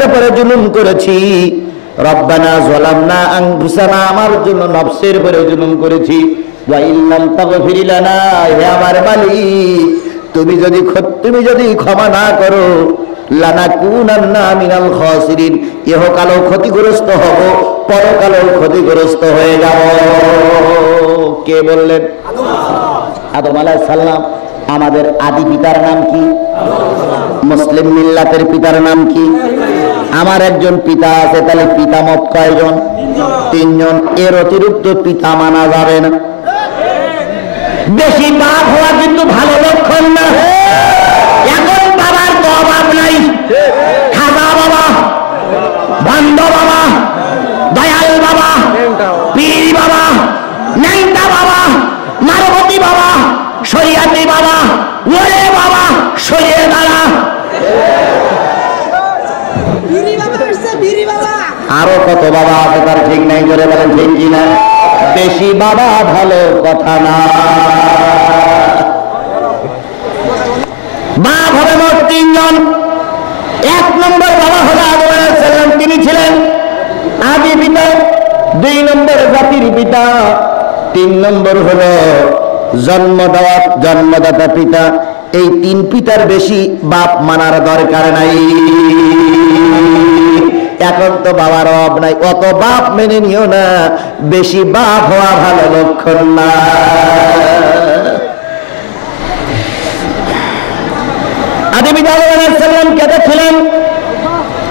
নফসের উপরে জুলুম করেছি, রব্বানা যালামনা আনফুসানা, আমার জন্য নফসের উপরে জুলুম করেছি, ওয়া ইল্লাম তাগফির লানা, হে আমার মালিক তুমি যদি ক্ষমা না করো, লানাকুনান্না মিনাল খাসিরিন, ইহকালও ক্ষতিগ্রস্ত হব, পরকালও ক্ষতিগ্রস্ত হয়ে যাব। কে বললেন? আদম আলাইহিস সালাম। আমাদের আদি পিতার নাম কি? মুসলিম মিল্লাতের পিতার নাম কি? আমার একজন পিতা আছে, তাহলে পিতা মত কয়জন? তিনজন। এর অতিরিক্ত পিতা মানা যাবে না। বেশি বাপ হওয়া কিন্তু ভালো লক্ষণ না। এখন বাবার তো অভাব নাই, খাজা বাবা, বন্ধ বাবা, দয়াল বাবা, পীর বাবা, ন্যাংটা বাবা, মারবতী বাবা, শরিয়াতি বাবা, ওরে বাবা সরিয়ে দাঁড়া। আরো কত বাবা আছে তার ঠিক নাই, করে বলেন ঠিক কিনা? বেশি বাবা ভালো কথা না। বাপ হবে মোট তিনজন। এক নম্বর বাবা হলো আদম আলাইহিস সালাম, তিনি ছিলেন আদি পিতা। দুই নম্বর জাতির পিতা। তিন নম্বর হলো জন্মদাতা পিতা। এই তিন পিতার বেশি বাপ মানার দরকার নাই। এখন তো বাবার অভাব নাই, অত বাপ মেনে নিও না, বেশি বাপ হওয়া ভালো লক্ষণ না। আদি পিতা আদম আলাইহিস সালাম কেটে ছিলেন।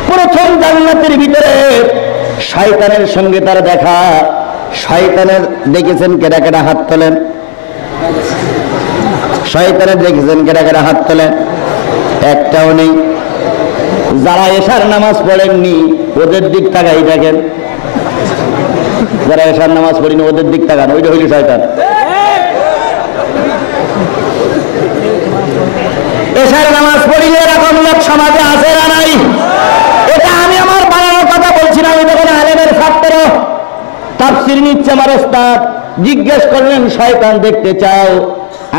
প্রথম জান্নাতের ভিতরে শয়তানের সঙ্গে তার দেখা। শয়তানের দেখেছেন কেডা কেডা হাত তোলেন? শয়তানের দেখেছেন কেডা কেডা হাত তোলেন? একটাও নেই। যারা এশার নামাজ পড়েননি ওদের দিক তাকাই দেখেন, যারা এশার নামাজ পড়েনি ওদের দিক তাকান, ওইটা হইল শয়তান। এশার নামাজ পড়িলে এরকম লোক সমাজে আছে না নাই? এটা আমি আমার বানানোর কথা বলছি না। আমি যখন আলেমের ছাত্র, তাফসীর নিচ্ছে আমার ওস্তাদ, জিজ্ঞেস করলেন শয়তান দেখতে চাও?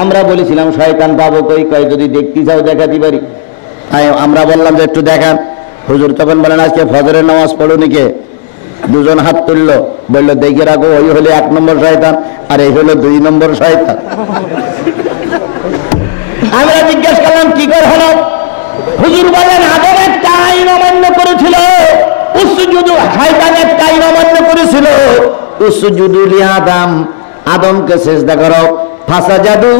আমরা বলেছিলাম শয়তান পাবো কই? কয় যদি দেখতে চাও দেখাতে পারি। আমরা বললাম যে একটু দেখান। হুজুর তখন বলেন আজকে ফজরের নামাজ পড়ুনি কে? দুজন হাত তুললো, বললো দেখে রাখো, ওই হলো 1 নম্বর শয়তান আর এই হলো 2 নম্বর শয়তান। আমরা জিজ্ঞেস করলাম কি করে হলো? হুজুর বলেন আদম একটা আইন অমান্য করেছিল, উসজুদু, শয়তান একটা আইন অমান্য করেছিল, উসজুদু লি আদম, আদমকে সিজদা করো। ফাসাজাদু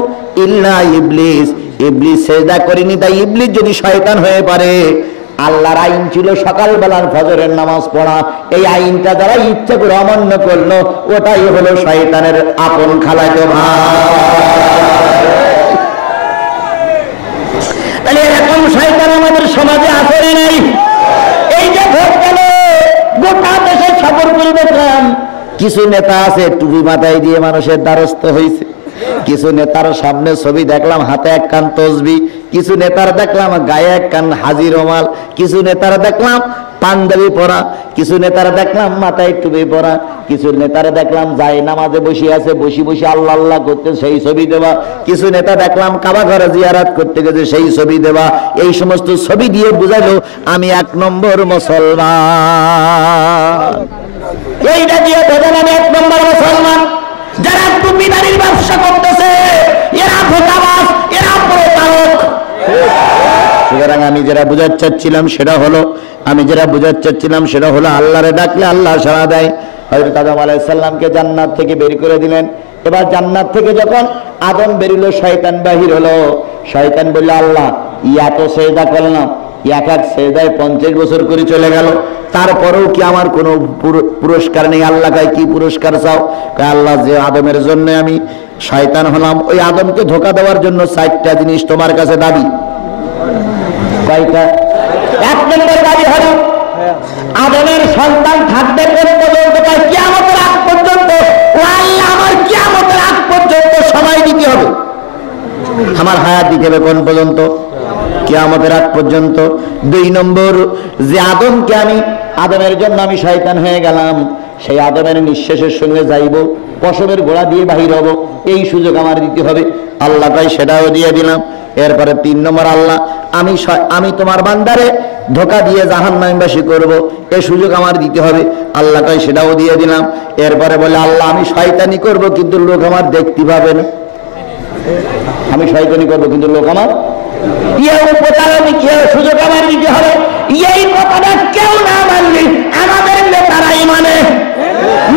ইল্লা ইবলিস, ইবলিস সিজদা করেনি। তাই ইবলিস যদি শয়তান হয়ে পারে, আল্লাহর আইন ছিল সকালবেলার ফজরের নামাজ পড়া। এই আইনটা যারা ইচ্ছা করে অমান্য করলো, ওটাই হলো শয়তানের আপন খালাতো ভাই। তাহলে এরকম শয়তান আমাদের সমাজে আছে নাই? এই যে ভোট গেল, গোটা দেশে খবর করে দেখলাম কিছু নেতা আছে টুপি মাথায় দিয়ে মানুষের দ্বারস্থ হয়েছে। কিছু নেতার সামনে ছবি দেখলাম হাতে 1 কান তসবি, কিছু নেতার দেখলাম গায়ে 1 কান হাজি রুমাল, কিছু নেতার দেখলাম পাঞ্জাবি পরা, কিছু নেতার দেখলাম মাথায় টুপি পরা, কিছু নেতার দেখলাম যায় নামাজে বসে আছে, বসে বসে আল্লাহ আল্লাহ করতে, সেই ছবি দেওয়া। কিছু নেতা দেখলাম কাবা ঘরে জিয়ারত করতে গেছে, সেই ছবি দেওয়া। এই সমস্ত ছবি দিয়ে বুঝাইলো আমি 1 নম্বর মুসলমান। এইটা দিয়ে বোঝান আমি 1 নম্বর মুসলমান। যারা টুপিদারির ব্যবসা করতেছে এরা ধোঁকাবাজ, এরা প্রতারক। সুতরাং আমি যেটা বুঝাতে চাচ্ছিলাম সেটা হলো আল্লাহরে ডাকলে আল্লাহ সাড়া দেয়। হযরত আদম আলাইহিস সালামকে জান্নাত থেকে বের করে দিলেন। এবার জান্নাত থেকে যখন আদম বেরিল, শয়তান বাহির হলো। শয়তান বলল আল্লাহ এত সেজদা করলাম, এক সেজদায় 50 বছর করে চলে গেল, তারপরেও কি আমার কোনো পুরস্কার নেই? আল্লাহ কয় কি পুরস্কার চাও? কয় আল্লাহ যে আদমের জন্য আমি শয়তান হলাম, ওই আদমকে ধোঁকা দেওয়ার জন্য 4টা জিনিস তোমার কাছে দাবি। কয়টা? 1 নম্বর দাবি হলো আদমের সন্তান থাকবে কোন পর্যন্ত? কিয়ামতের আগ পর্যন্ত। ও আল্লাহ আমার কিয়ামতের আগ পর্যন্ত সময় দিতে হবে, আমার হায়াত দিতে হবে কোন পর্যন্ত? কিয়ামতের আগ পর্যন্ত। 2 নম্বর যে আদমের জন্য আমি শয়তান হয়ে গেলাম, সেই আদমের নিঃশ্বাসের সঙ্গে যাইব, পশমের গোড়া দিয়ে বাহির হব, এই সুযোগ আমার দিতে হবে। আল্লাহ তাই সেটাও দিয়ে দিলাম। এরপরে 3 নম্বর, আল্লাহ আমি তোমার বান্দারে ধোঁকা দিয়ে জাহান্নামবাসী করব, এই সুযোগ আমার দিতে হবে। আল্লাহ কয় সেটাও দিয়ে দিলাম। এরপরে বলে আল্লাহ আমি শয়তানি করব কিন্তু লোক আমার দেখতে পাবে না। আমি শয়তানি করব কিন্তু লোক আমার সুযোগ আমার দিতে হবে। এই কথাটা কেউ না মানলে আমাদের নেতারাই মানে।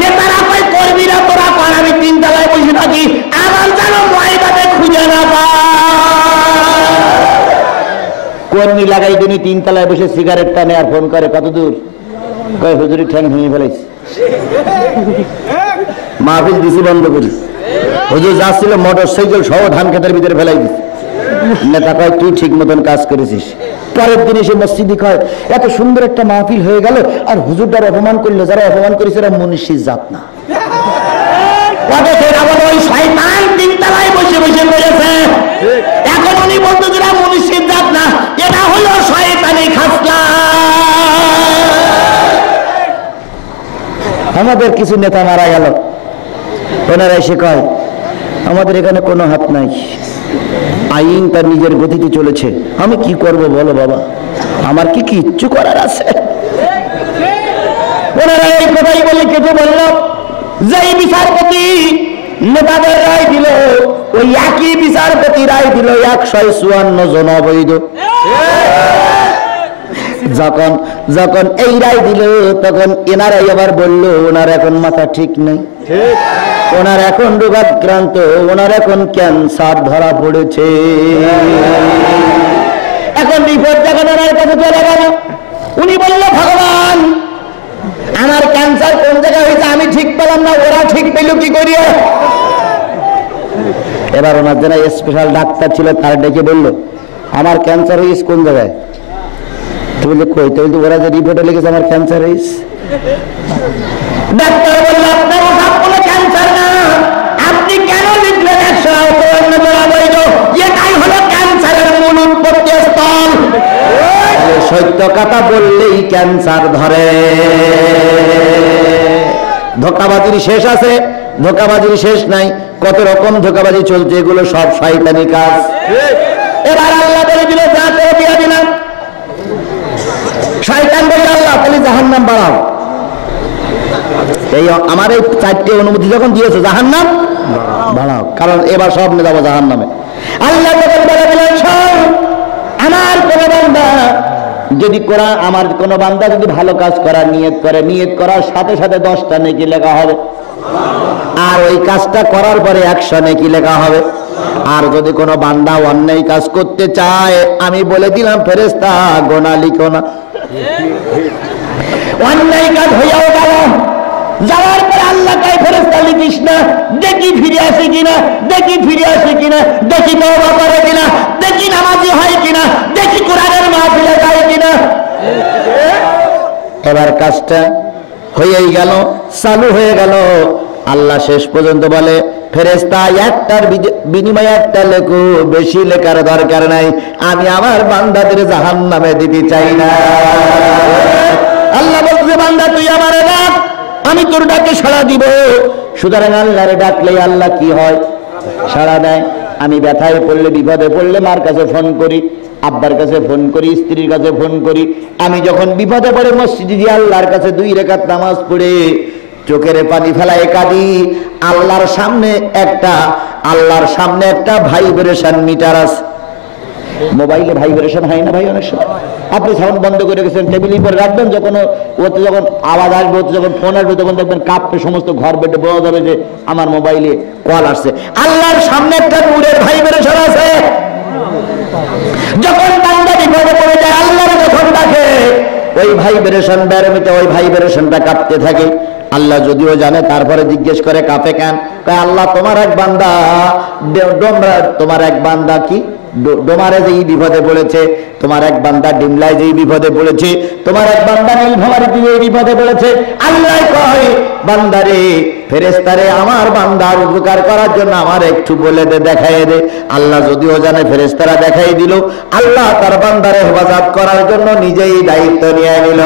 নেতারা কয় করবি না তোরা কর, আমি 3 তলায় বসে থাকি, আমার যেন ময়দানে খুঁজে না পায়। কর্মী লাগাই দিনই 3 তলায় বসে সিগারেট টানে আর ফোন করে কত দূর, কয় হুজুরি ঠ্যাং ভেঙে ফেলেছি, মাহফিল দিছি বন্ধ করি। হুজুর যাচ্ছিল মোটর সাইকেল সহ ধান খেতের ভিতরে ফেলাই দিস। নেতা কয় তুই ঠিক মতন কাজ করেছিস। পরের দিন এসে মসজিদে কয় এত সুন্দর একটা মাহফিল হয়ে গেল আর হুজুরটার অপমান করলো, যারা অপমান করেছে এরা মনীষীর জাত না। ওই শয়তান 3 তলায় বসে বসে বলেছে, এখন উনি বলতে যারা মনীষীর জাত না, এটা হলো শয়তানি খাসলা। আমাদের কিছু নেতা মারা গেল, ওনারা এসে কয় আমাদের এখানে কোনো হাত নাই, আইন তার নিজের গতিতে চলেছে, আমি কি করব বলো বাবা, আমার কি কিচ্ছু করার আছে? ওনারা এই কথাই বলে কেটে বলল যে বিচারপতি নেতাদের রায় দিল, ওই একই বিচারপতি রায় দিল 154 জন অবৈধ। যখন এই রায় দিল তখন এনারাই আবার বলল ওনার এখন মাথা ঠিক নেই, ওনার এখন রোগাক্রান্ত, ওনার এখন ক্যান্সার ধরা পড়েছে। এখন রিপোর্ট যখন ওনার কাছে চলে গেল, উনি বলল ভগবান আমার ক্যান্সার কোন জায়গায় হয়েছে আমি ঠিক পেলাম না, ওরা ঠিক পেল কি করিয়ে? এবার ওনার যারা স্পেশাল ডাক্তার ছিল তার ডেকে বলল আমার ক্যান্সার হয়েছে কোন জায়গায়? বলছে কই? তো ওরা যে রিপোর্টে লিখেছে আমার ক্যান্সার হয়েছে। ডাক্তার বলল আপনার সব কোনো ক্যান্সার না, আপনি কেন লিখলেন 154 জন অবৈধ? এটাই হলো ক্যান্সারের মূল উৎপত্তি স্থল। সত্য কথা বললেই ক্যান্সার ধরে। ধোঁকাবাজির শেষ আছে, ধোঁকাবাজির শেষ নাই, কত রকম ধোঁকাবাজি চলছে, এগুলো সব শয়তানি কাজ। এবার আল্লাহ বলে দিল যা তো দিয়ে দিলাম। শয়তান বলে আল্লাহ তাহলে জাহান্নাম বাড়াও। এই আমার এই 4টে অনুমতি যখন দিয়েছে জাহান্নাম বাড়াও, কারণ এবার সব নিয়ে যাবো জাহান্নামে। আল্লাহ তখন বলে দিলেন আমার কোন বান্দা যদি আমার কোন বান্দা যদি ভালো কাজ করার নিয়ত করে, নিয়ত করার সাথে সাথে 10টা নেকি লেখা হবে, আর ওই কাজটা করার পরে 100 নেকি লেখা হবে। আর যদি কোনো বান্দা অন্যায় কাজ করতে চায় আমি বলে দিলাম ফেরেশতা গোনা লিখো না। অন্যায় কাজ হইয়াও গেল, যাওয়ার পরে আল্লাহ তাই ফেরেশতা লিখিস না, দেখি ফিরে আসে কিনা, দেখি ফিরে আসে কিনা, দেখি তওবা করে কিনা, দেখি নামাজি হয় কিনা, দেখি কোরআনের মাহফিলে যায় কিনা। এবার কাজটা হয়েই গেল, চালু হয়ে গেল। আল্লাহ শেষ পর্যন্ত বলে ফেরেশতা একটার বিনিময়ে একটা লেখো, বেশি লেখার দরকার নাই, আমি আমার বান্দাদের জাহান্নামে দিতে চাই না। আল্লাহ বলছে বান্দা তুই আমারে ডাক, আমি তোর ডাকে সাড়া দিব। সুতরাং আল্লাহরে ডাকলে আল্লাহ কি হয়? সাড়া দেয়। আমি ব্যথায় পড়লে, বিপদে পড়লে মার কাছে ফোন করি, আব্বার কাছে ফোন করি, স্ত্রীর কাছে ফোন করি। আমি যখন বিপদে পড়ে মসজিদে গিয়ে আল্লাহর কাছে 2 রাকাত নামাজ পড়ে চোখের পানি ফেলায় কাঁদি। আল্লাহর সামনে একটা ভাইব্রেশন মিটার আছে। মোবাইলে ভাইব্রেশন হয় না ভাই? অনেক সময় আপনি সাউন্ড বন্ধ করে গেছেন, টেবিলের উপরে রাখবেন, যখন ওতে যখন আওয়াজ আসবে, ওতে যখন ফোন আসবে তখন দেখবেন কাঁপবে সমস্ত ঘর, বেডে বোঝা যাবে যে আমার মোবাইলে কল আসছে। আল্লাহর সামনে একটা নূরের ভাইব্রেশন আছে। যখন বান্দা বিপদে পড়ে যায় আল্লাহর যখন ডাকে, ওই ভাইব্রেশন ব্যারোমিটার, ওই ভাইব্রেশনটা কাঁপতে থাকে। আল্লাহ যদিও জানে, তারপরে জিজ্ঞেস করে কাঁপে কেন? আল্লাহ তোমার এক বান্দা কি ডোমারে যেই বিপদে পড়েছে, তোমার এক বান্দা ডিমলায় যেই বিপদে পড়েছে, তোমার এক বান্দা নীলফামারীতে যেই বিপদে পড়েছে। আল্লাহ কয় বান্দারে, ফেরেশতারে, আমার বান্দার উপকার করার জন্য আমার একটু বলে দে, দেখাই দে। আল্লাহ যদিও জানে, ফেরেশতারা দেখাই দিল। আল্লাহ তার বান্দারে হেফাজত করার জন্য নিজেই দায়িত্ব নিয়ে নিল।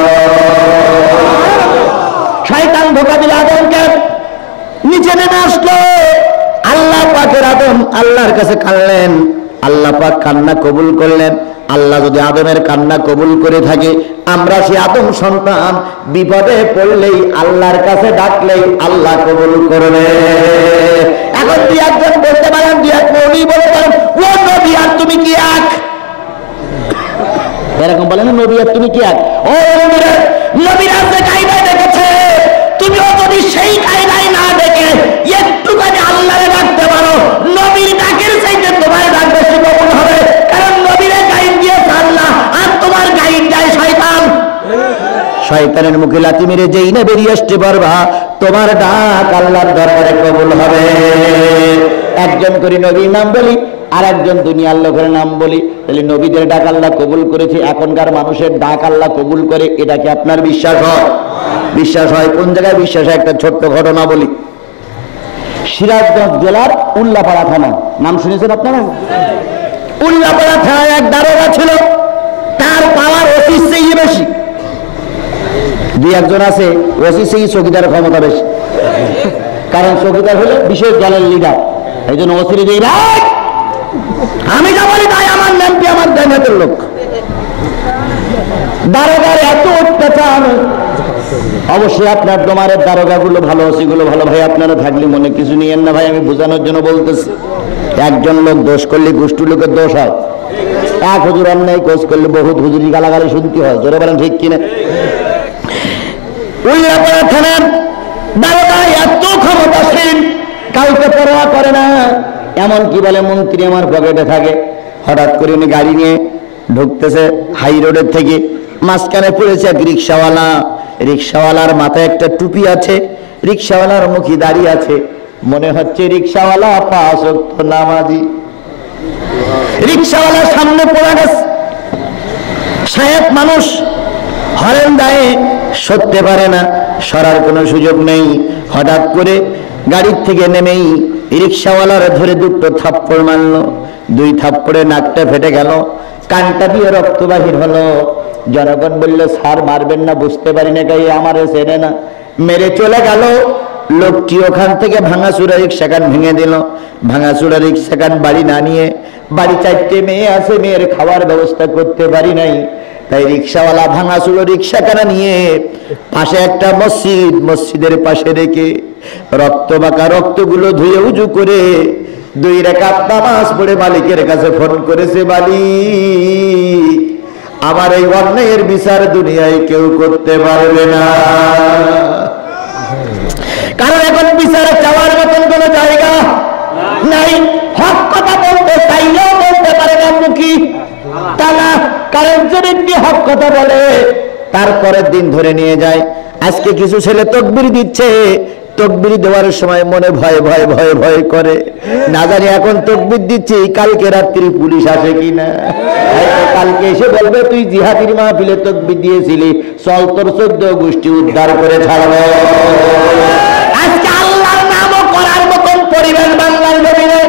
শয়তান ধোঁকা দিল আদমকে, নিচে নেমে আসলো। আল্লাহ পাকের আদম আল্লাহর কাছে কাঁদলেন, আল্লাহ পাক কান্না কবুল করলেন। আল্লাহ যদি আদমের কান্না কবুল করে থাকে, আমরা সে আদম সন্তান বিপদে পড়লেই আল্লাহর কাছে ডাকলেই আল্লাহ কবুল করবে। এখন দুই একজন বলতে পারেন, দুই এক নবী বলতে পারেন, ও নবী আর তুমি কি এক? এরকম বলেন, নবী আর তুমি কি এক? ও নবীরা, নবীরা যে কায়দায় দেখেছে, তুমিও যদি সেই কায়দায় না দেখে একটুখানি আল্লাহরে ডাকতে পারো, নবীর ডাকের চাইতে তোমার ডাক বেশি কবুল হবে। কারণ নবীরে গাইড দিয়েছে আল্লাহ, আর তোমার গাইড দেয় শয়তান। শয়তানের মুখে লাথি মেরে যেই না বেরিয়ে আসতে পারবা, তোমার ডাক আল্লাহর দরবারে কবুল হবে। একজন করে নবীর নাম বলি, আর একজন দুনিয়ার লোকের নাম বলি, তাহলে নবীদের ডাক আল্লাহ কবুল করেছে, এখনকার মানুষের ডাক আল্লাহ কবুল করে, এটা কি আপনার বিশ্বাস হয়? বিশ্বাস হয়। কোন জায়গায় বিশ্বাস হয়? একটা ছোট্ট ঘটনা বলি। সিরাজগঞ্জ জেলার উল্লাপাড়া থানা, নাম শুনেছেন আপনারা? উল্লাপাড়া থানায় এক দারোগা ছিল, তার পাওয়ার অফিস চেয়ে বেশি। দুই একজন আছে ওসি সেই চৌকিদার ক্ষমতা বেশি, কারণ চৌকিদার হলো বিশেষ দলের লিডার। এই জন্য ওসির যে আমি যা বলি তাই আমার নামটি আমার দেখাতের লোক। দারোগার এত অত্যাচার। অবশ্যই আপনার ডোমারের দারোগা গুলো ভালো, ওসি গুলো ভালো, ভাই আপনারা থাকলে মনে কিছু নিয়েন না ভাই, আমি বোঝানোর জন্য বলতেছি। একজন লোক দোষ করলে গোষ্ঠী লোকের দোষ হয়, এক হুজুর অন্যায় কোষ করলে বহুত হুজুরি গালাগালি শুনতে হয়। জোরে বলেন ঠিক কিনা? উল্লাপাড়া থানার দারোগা এত ক্ষমতাসীন, কাউকে পরোয়া করে না। এমন কি বলে, মন্ত্রী আমার পকেটে থাকে। হঠাৎ করে উনি গাড়ি নিয়ে ঢুকতেছে হাই রোডের থেকে, মাঝখানে পড়েছে এক রিক্সাওয়ালা। রিক্সাওয়ালার মাথায় একটা টুপি আছে, রিক্সাওয়ালার মুখে দাঁড়িয়ে আছে, মনে হচ্ছে রিক্সাওয়ালা 5 ওয়াক্ত নামাজি। রিক্সাওয়ালার সামনে পড়ে গেছে। সাহেব মানুষ, হরেন দায়ে সরতে পারে না, সরার কোনো সুযোগ নেই। হঠাৎ করে গাড়ির থেকে নেমেই রিক্সাওয়ালার ধরে দুটো থাপ্পড় মারলো। 2 থাপ্পড়ে নাকটা ফেটে গেল, কানটা দিয়ে রক্ত বাহির হলো। জনগণ বলল, স্যার মারবেন না, বুঝতে পারি না, তাই আমারে চেনে না, মেরে চলে গেল। লোকটি ওখান থেকে ভাঙাচুরা রিক্সাখান ভেঙে দিল। ভাঙাচুরা রিক্সাখান বাড়ি না নিয়ে, বাড়ি 4টে মেয়ে আছে, মেয়ের খাওয়ার ব্যবস্থা করতে পারি নাই, তাই রিক্সাওয়ালা ভাঙাচুরো রিক্সাখানা নিয়ে পাশে একটা মসজিদ, মসজিদের পাশে রেখে রক্ত বাঁকা রক্তগুলো ধুয়ে উজু করে 2 রাকাত নামাজ পড়ে মালিকের কাছে ফোন করেছে, মালিক আমার এই অন্যায়ের বিচার দুনিয়ায় কেউ করতে পারবে না। কারণ এখন বিচারে চাওয়ার মতন কোন জায়গা নাই। হক কথা বলতে চাইলেও বলতে পারে না, মুখী তালা। কারণ যদি হক কথা বলে, তারপরের দিন ধরে নিয়ে যায়। আজকে কিছু ছেলে তকবির দিচ্ছে, তকবির দেওয়ার সময় মনে ভয় ভয় ভয় ভয় করে, না জানি এখন তকবির দিচ্ছি কালকে রাত্রি পুলিশ আসে কিনা। কালকে এসে বলবে, তুই জিহাদির মাহফিলে তকবির দিয়েছিলি, চল তোর 14 গোষ্ঠী উদ্ধার করে ছাড়বো। আজকে আল্লাহর নামও করার মতন পরিবেশ বাংলার জমিনে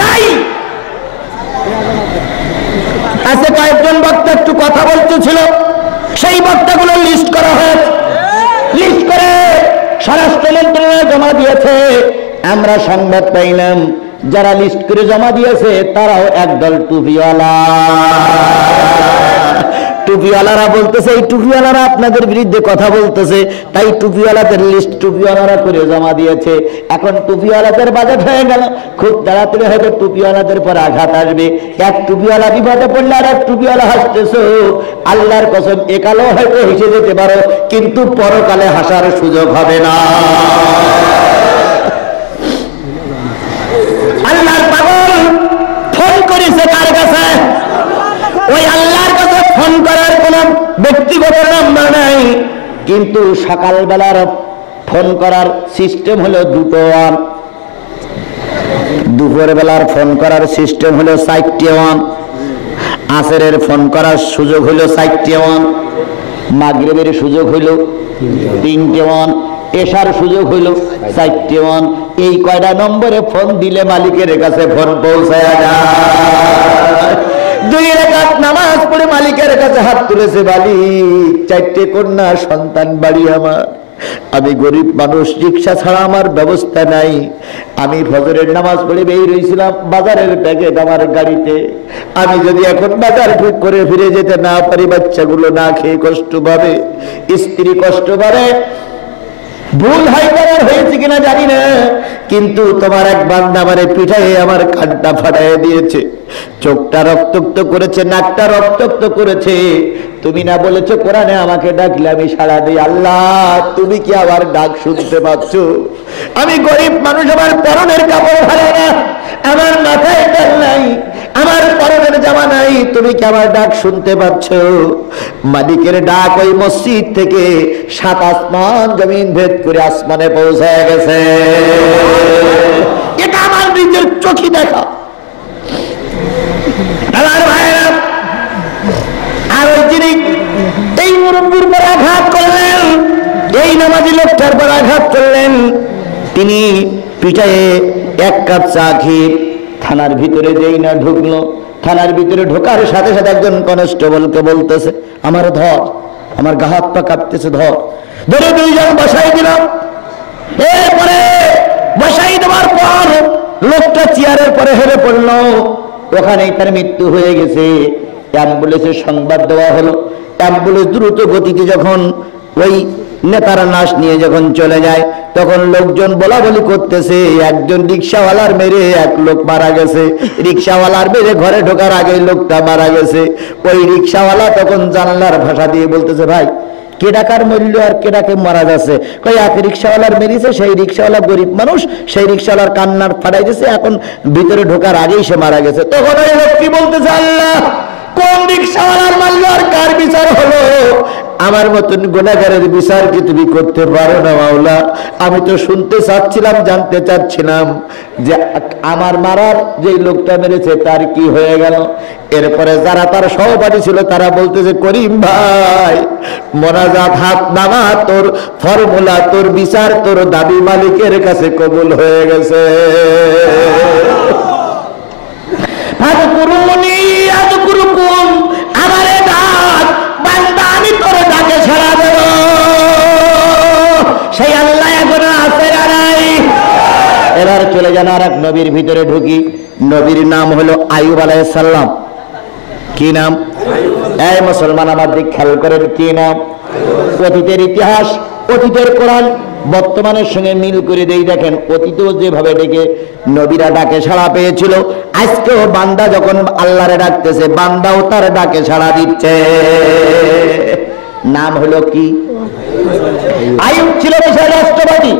নাই। আজকে কয়েকজন বক্তা একটু কথা বলতেছিল, সেই বক্তাগুলো লিস্ট করা হয়েছে, লিস্ট করে স্বরাষ্ট্র মন্ত্রণালয়ে জমা দিয়েছে। আমরা সংবাদ পাইলাম, যারা লিস্ট করে জমা দিয়েছে তারাও একদল টুপিওয়ালা। টুপিওয়ালারা বলতেছে, এই টুপিওয়ালারা আপনাদের বিরুদ্ধে কথা বলতেছে, তাই টুপিওয়ালাদের লিস্ট টুপিওয়ালারা করে জমা দিয়েছে। এখন টুপিওয়ালাদের বাজেট হয়ে গেল, খুব তাড়াতাড়ি হয়তো টুপিওয়ালাদের পর আঘাত আসবে। এক টুপিওয়ালা বিপদে পড়লে আর এক টুপিওয়ালা হাসতেছো। আল্লাহর কসম, একালেও হয়তো হেসে যেতে পারো, কিন্তু পরকালে হাসার সুযোগ হবে না। আল্লাহর পাগল ফোন করেছে কার কাছে? ওই আল্লাহর কাছে ফোন করার কোন ব্যক্তিগত নাম্বার নাই, কিন্তু সকালবেলার ফোন করার সিস্টেম হলো 2টো ওয়ান, দুপুর বেলার ফোন করার সিস্টেম হলো 4টে ওয়ান, আসরের ফোন করার সুযোগ হলো 4টে ওয়ান, মাগরিবের সুযোগ হইল 3টে ওয়ান, এশার সুযোগ হইল 4টে ওয়ান। এই কয়টা নম্বরে ফোন দিলে মালিকের কাছে ফোন পৌঁছায় যায়। 2 রাকাত নামাজ পড়ে মালিকের কাছে হাত তুলেছে, মালিক 4টে কন্যা সন্তান বাড়ি আমার, আমি গরিব মানুষ, রিক্সা ছাড়া আমার ব্যবস্থা নাই। আমি ফজরের নামাজ পড়ে বের হয়েছিলাম, বাজারের প্যাকেট আমার গাড়িতে। আমি যদি এখন বাজার ঠিক করে ফিরে যেতে না পারি, বাচ্চাগুলো না খেয়ে কষ্ট পাবে, স্ত্রী কষ্ট পাবে। ভুল হয়েছে কিনা জানি না, কিন্তু তোমার এক বান্দা আমারে পিঠায় আমার কানটা ফাটাইয়া দিয়েছে, চোখটা রক্তাক্ত করেছে, নাকটা রক্তাক্ত করেছে। তুমি না বলেছো কোরআনে আমাকে ডাকলে আমি সাড়া দিই। আল্লাহ, তুমি কি আমার ডাক শুনতে পাচ্ছ? আমি গরিব মানুষ, আমার পরনের কাপড় ভালো না, আমার মাথায় তেল নাই, আমার পরনের জামা নাই, তুমি কি আমার ডাক শুনতে পাচ্ছ? মালিকের ডাক ওই মসজিদ থেকে 7 আসমান জমিন ভেদ করে আসমানে পৌঁছায় গেছে। এটা আমার নিজের চোখে দেখা। আমার ভাইয়েরা, আর ওই যিনি এই মুরব্বির পর আঘাত করলেন, এই নামাজি লোকটার পর আঘাত করলেন, তিনি পিঠায় 1 কাপ চা খেয়ে থানার ভিতরে যেই না ঢুকলো, থানার ভিতরে ঢোকার সাথে সাথে একজন কনস্টেবলকে বলতেছে, আমার ধর, আমার গা হাত পা কাঁপতেছে, ধর। ধরে 2 জন বসাই দিলাম। এরপরে বসাই দেওয়ার পর লোকটা চেয়ারের পরে হেরে পড়লো, ওখানেই তার মৃত্যু হয়ে গেছে। অ্যাম্বুলেন্সের সংবাদ দেওয়া হলো। অ্যাম্বুলেন্স দ্রুত গতিতে যখন ওই নেতারা লাশ নিয়ে যখন চলে যায়, তখন লোকজন বলা বলি করতেছে, একজন রিক্সাওয়ালার মেরে 1 লোক মারা গেছে, রিক্সাওয়ালার মেরে ঘরে ঢোকার আগে লোকটা মারা গেছে। ওই রিক্সাওয়ালা তখন জানলার ভাষা দিয়ে বলতেছে, ভাই কে ডাকার মূল্য আর কে ডাকে মারা যাচ্ছে? কই এক রিক্সাওয়ালার মেরেছে, সেই রিক্সাওয়ালা গরিব মানুষ, সেই রিক্সাওয়ালার কান্নার ফাটাই দিয়েছে, এখন ভিতরে ঢোকার আগেই সে মারা গেছে। তখন ওই লোক কি বলতেছে, আল্লাহ, কোন রিক্সাওয়ালার মারল আর কার বিচার হলো? আমার মতন গুনাহগারের বিচার কি তুমি করতে পারো না মাওলা? আমি তো শুনতে চাচ্ছিলাম, জানতে চাচ্ছিলাম যে আমার মারার যে লোকটা মেরেছে তার কি হয়ে গেল। এরপরে যারা তার সহপাঠী ছিল তারা বলতেছে, করিম ভাই, মোনাজাত, হাত নামা, তোর ফর্মুলা, তোর বিচার, তোর দাবি মালিকের কাছে কবুল হয়ে গেছে। আমারে ডাক বান্দা, আমি তোর ডাকে সাড়া দেব। সেই আল্লাহ এখন আছে না নাই? এবার চলে যান আর এক নবীর ভিতরে ঢুকি। নবীর নাম হলো আইয়ুব আলাইহিস সালাম। কি নাম? এই মুসলমান আমার দিক খেয়াল করেন, কি নাম? অতীতের ইতিহাস, অতীতের কোরআন বর্তমানের সঙ্গে মিল করে দেই। দেখেন, অতীতেও যেভাবে ডেকে নবীরা ডাকে সাড়া পেয়েছিল, আজকেও বান্দা যখন আল্লাহরে ডাকতেছে, বান্দাও তার ডাকে সাড়া দিচ্ছে। নাম হলো কি? আইয়ুব ছিল দেশের রাষ্ট্রপতি।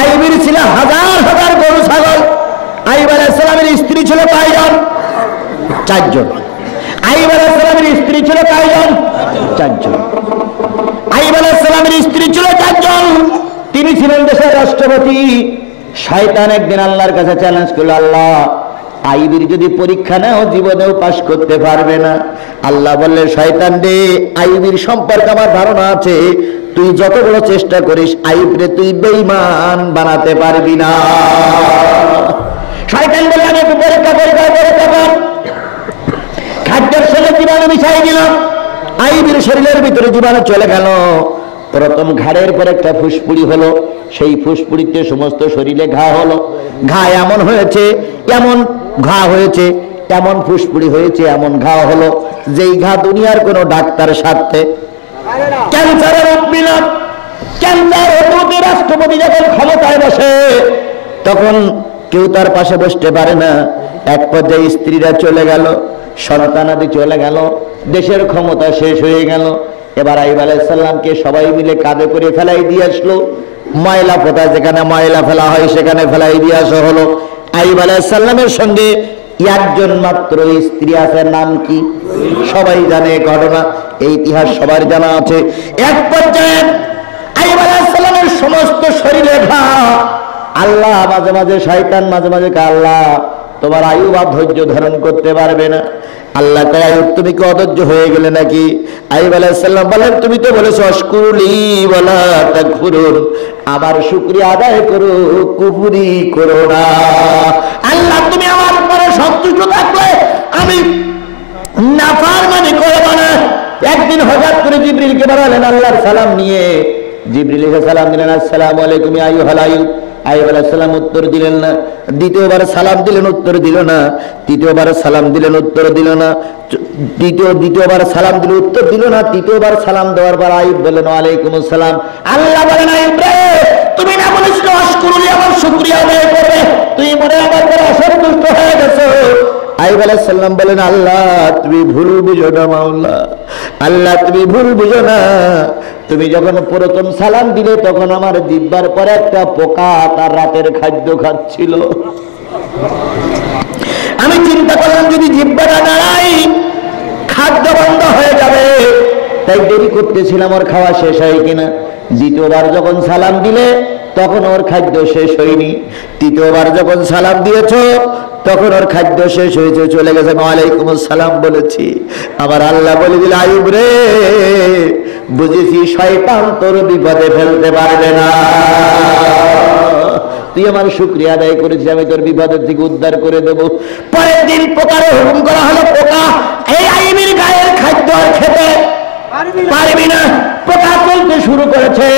আইয়ুবের ছিল হাজার হাজার গরু ছাগল। আইয়ুব আলাইহিস সালামের স্ত্রী ছিল কয়জন? 4 জন। আইয়ুব আলাইহিস সালামের স্ত্রী ছিল কয়জন? 4 জন। আইয়ুব আলাইহিস সালামের স্ত্রী ছিল 4 জন। তিনি ছিলেন দেশের রাষ্ট্রপতি। শয়তান একদিন আল্লাহর কাছে চ্যালেঞ্জ করলো, আল্লাহ, আইয়ুবের যদি পরীক্ষা নাও জীবনেও পাশ করতে পারবে না। আল্লাহ বললেন, শয়তান রে, আইয়ুবের সম্পর্কে আমার ধারণা আছে, তুই যত বড় চেষ্টা করিস আইয়ুবরে তুই বেঈমান বানাতে পারবি না। শয়তান বলল, আমি একটু পরীক্ষা কর। খাদ্যের সঙ্গে জীবাণু মিশাই দিলাম, আইয়ুবের শরীরের ভিতরে জীবাণু চলে গেল। প্রথম ঘাড়ের পর একটা ফুসপুড়ি হলো, সেই ফুসপুড়িতে সমস্ত শরীরে ঘা হলো। ঘা এমন হয়েছে, এমন ঘা হয়েছে, এমন ফুসপুড়ি হয়েছে, এমন ঘা হলো, যেই ঘা দুনিয়ার কোন ডাক্তার সারতে ক্যান্সারের অভিনব। ক্যান্সার হতে রাষ্ট্রপতি যখন ক্ষমতায় বসে, তখন কেউ তার পাশে বসতে পারে না। এক পর্যায়ে স্ত্রীরা চলে গেল, সন্তানাদি চলে গেল, দেশের ক্ষমতা শেষ হয়ে গেল। এবার আইয়ুব আলাইহিস সালামকে সবাই মিলে কাঁধে করে ফেলাই দিয়ে আসলো। ময়লা পোতা যেখানে ময়লা ফেলা হয় সেখানে ফেলাই দিয়ে আসা হলো। আইয়ুব আলাইহিস সালামের সঙ্গে 1 জন মাত্র স্ত্রী আছে। নাম কি? সবাই জানে ঘটনা, এই ইতিহাস সবার জানা আছে। এক পর্যায়ে আইয়ুব আলাইহিস সালামের সমস্ত শরীরে ঘা। আল্লাহ মাঝে মাঝে, শয়তান মাঝে মাঝে, আল্লাহ তোমার আইয়ুব আর ধৈর্য ধারণ করতে পারবে না। আল্লাহ কয়, আইয়ুব তুমি কি অধৈর্য হয়ে গেলে নাকি? আইয়ুব আলাইহিস সালাম বলেন, তুমি তো বলেছো আশকুরুলি ওয়ালা তাকফুরুন, আমার শুকরিয়া আদায় করো, কুফরি করো না। আল্লাহ তুমি আমার উপরে সন্তুষ্ট থাকলে আমি নাফরমানি করব না। একদিন হঠাৎ করে জিবরিলকে বাড়ালেন আল্লাহর সালাম নিয়ে, জিবরিল এসে সালাম দিলেন, আসসালামু আলাইকুম ইয়া আইয়ুহাল আইয়ুব। আইয়ুব আলাইহিস সালাম উত্তর দিলেন না। দ্বিতীয়বার সালাম দিলেন, উত্তর দিল না। তৃতীয়বার সালাম দিলেন, উত্তর দিল না। দ্বিতীয়বার সালাম দিল, উত্তর দিল না। তৃতীয়বার সালাম দেওয়ার পর আইয়ুব বললেন, ওয়ালাইকুম আসসালাম। আল্লাহ বলেন, আইয়ুব রে, তুমি না বলেছিলে আশকুরুলি, আমার শুকরিয়া আদায় করবে, তুই মনে আমার পরে অসন্তুষ্ট হয়ে গেছো। আইয়ুব আলাইহিস সালাম বলেন, আল্লাহ তুমি ভুল বুঝো না মাওলা, আল্লাহ তুমি ভুল বুঝো না। তুমি যখন প্রথম সালাম দিলে তখন আমার জিহ্বার পরে একটা পোকা তার রাতের খাদ্য খাচ্ছিল। আমি চিন্তা করলাম যদি জিহ্বাটা নাড়াই খাদ্য বন্ধ হয়ে যাবে, তাই দেরি করতেছিলাম ওর খাওয়া শেষ হয় কিনা। দ্বিতীয়বার যখন সালাম দিলে তখন ওর খাদ্য শেষ হয়নি। তৃতীয়বার যখন সালাম দিয়েছ তখন ওর খাদ্য শেষ হয়েছে, চলে গেছে। ওয়ালাইকুম আসসালাম বলেছি। আবার আল্লাহ বলে দিল, আইয়ুব রে, বুঝেছি শয়তান তোর বিপদে ফেলতে পারবে না, তুই আমার শুকরিয়া আদায় করেছিস, আমি তোর বিপদের থেকে উদ্ধার করে দেব। পরের দিন পোকারে হুকুম করা হলো, পোকা এই আইয়ুবের গায়ের খাদ্য আর খেতে পারবি না। পোকা চলতে শুরু করেছে।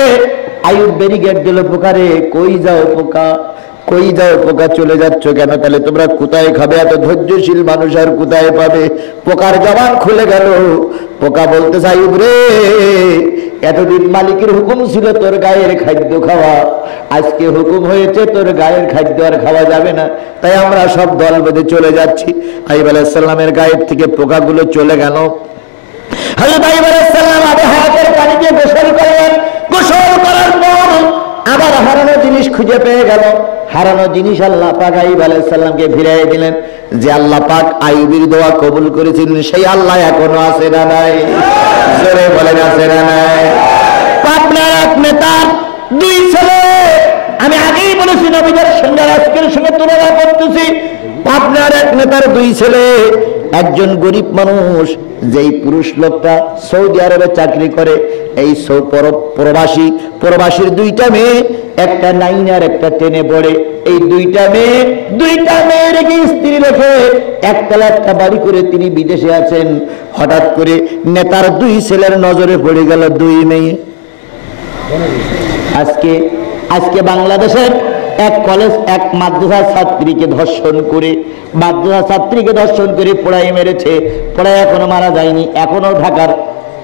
আইয়ুব ব্যারিকেড দিল, পোকারে কই যাও পোকা, কই যাও পোকা, চলে যাচ্ছ কেন? তাহলে তোমরা কোথায় খাবে? এত ধৈর্যশীল মানুষ আর কোথায় পাবে? পোকার জবান খুলে গেল। পোকা বলতেছে, আইয়ুব রে, এতদিন মালিকের হুকুম ছিল তোর গায়ের খাদ্য খাওয়া, আজকে হুকুম হয়েছে তোর গায়ের খাদ্য আর খাওয়া যাবে না, তাই আমরা সব দল বেঁধে চলে যাচ্ছি। আইয়ুব আলাইহিস সালামের গায়ের থেকে পোকাগুলো চলে গেল। হযরত আইয়ুব আলাইহিস সালাম আবু হায়াতের পানি দিয়ে গোসল করলেন। গোসল করার পর আবার হারানো জিনিস খুঁজে পেয়ে গেল। হারানো জিনিস আল্লাহ পাক আইয়ুব আলাইহিস সালামকে ফিরিয়ে দিলেন। যে আল্লাহ পাক আইয়ুবের দোয়া কবুল করেছিলেন সেই আল্লাহ এখনো আছে না নাই? জোরে বলেন, আছে না নাই? পাবনার এক নেতার দুই ছেলে, আমি আগেই বলেছি নবীদের সঙ্গে আজকের সঙ্গে তুলনা করতেছি। পাবনার এক নেতার দুই ছেলে, একজন গরিব মানুষ, যেই পুরুষ লোকটা সৌদি আরবে চাকরি করে, এই প্রবাসীর দুইটা মেয়ে, একটা 9 আর একটা 10-এ পড়ে। এই দুইটা মেয়ে রেখে স্ত্রী রেখে একতলা একটা বাড়ি করে তিনি বিদেশে আছেন। হঠাৎ করে নেতার দুই ছেলের নজরে পড়ে গেল দুই মেয়ে। আজকে বাংলাদেশের এক কলেজ এক মাদ্রাসা ছাত্রীকে ধর্ষণ করে পোড়াই মেরেছে। পোড়াই এখনো মারা যায়নি, এখনো ঢাকার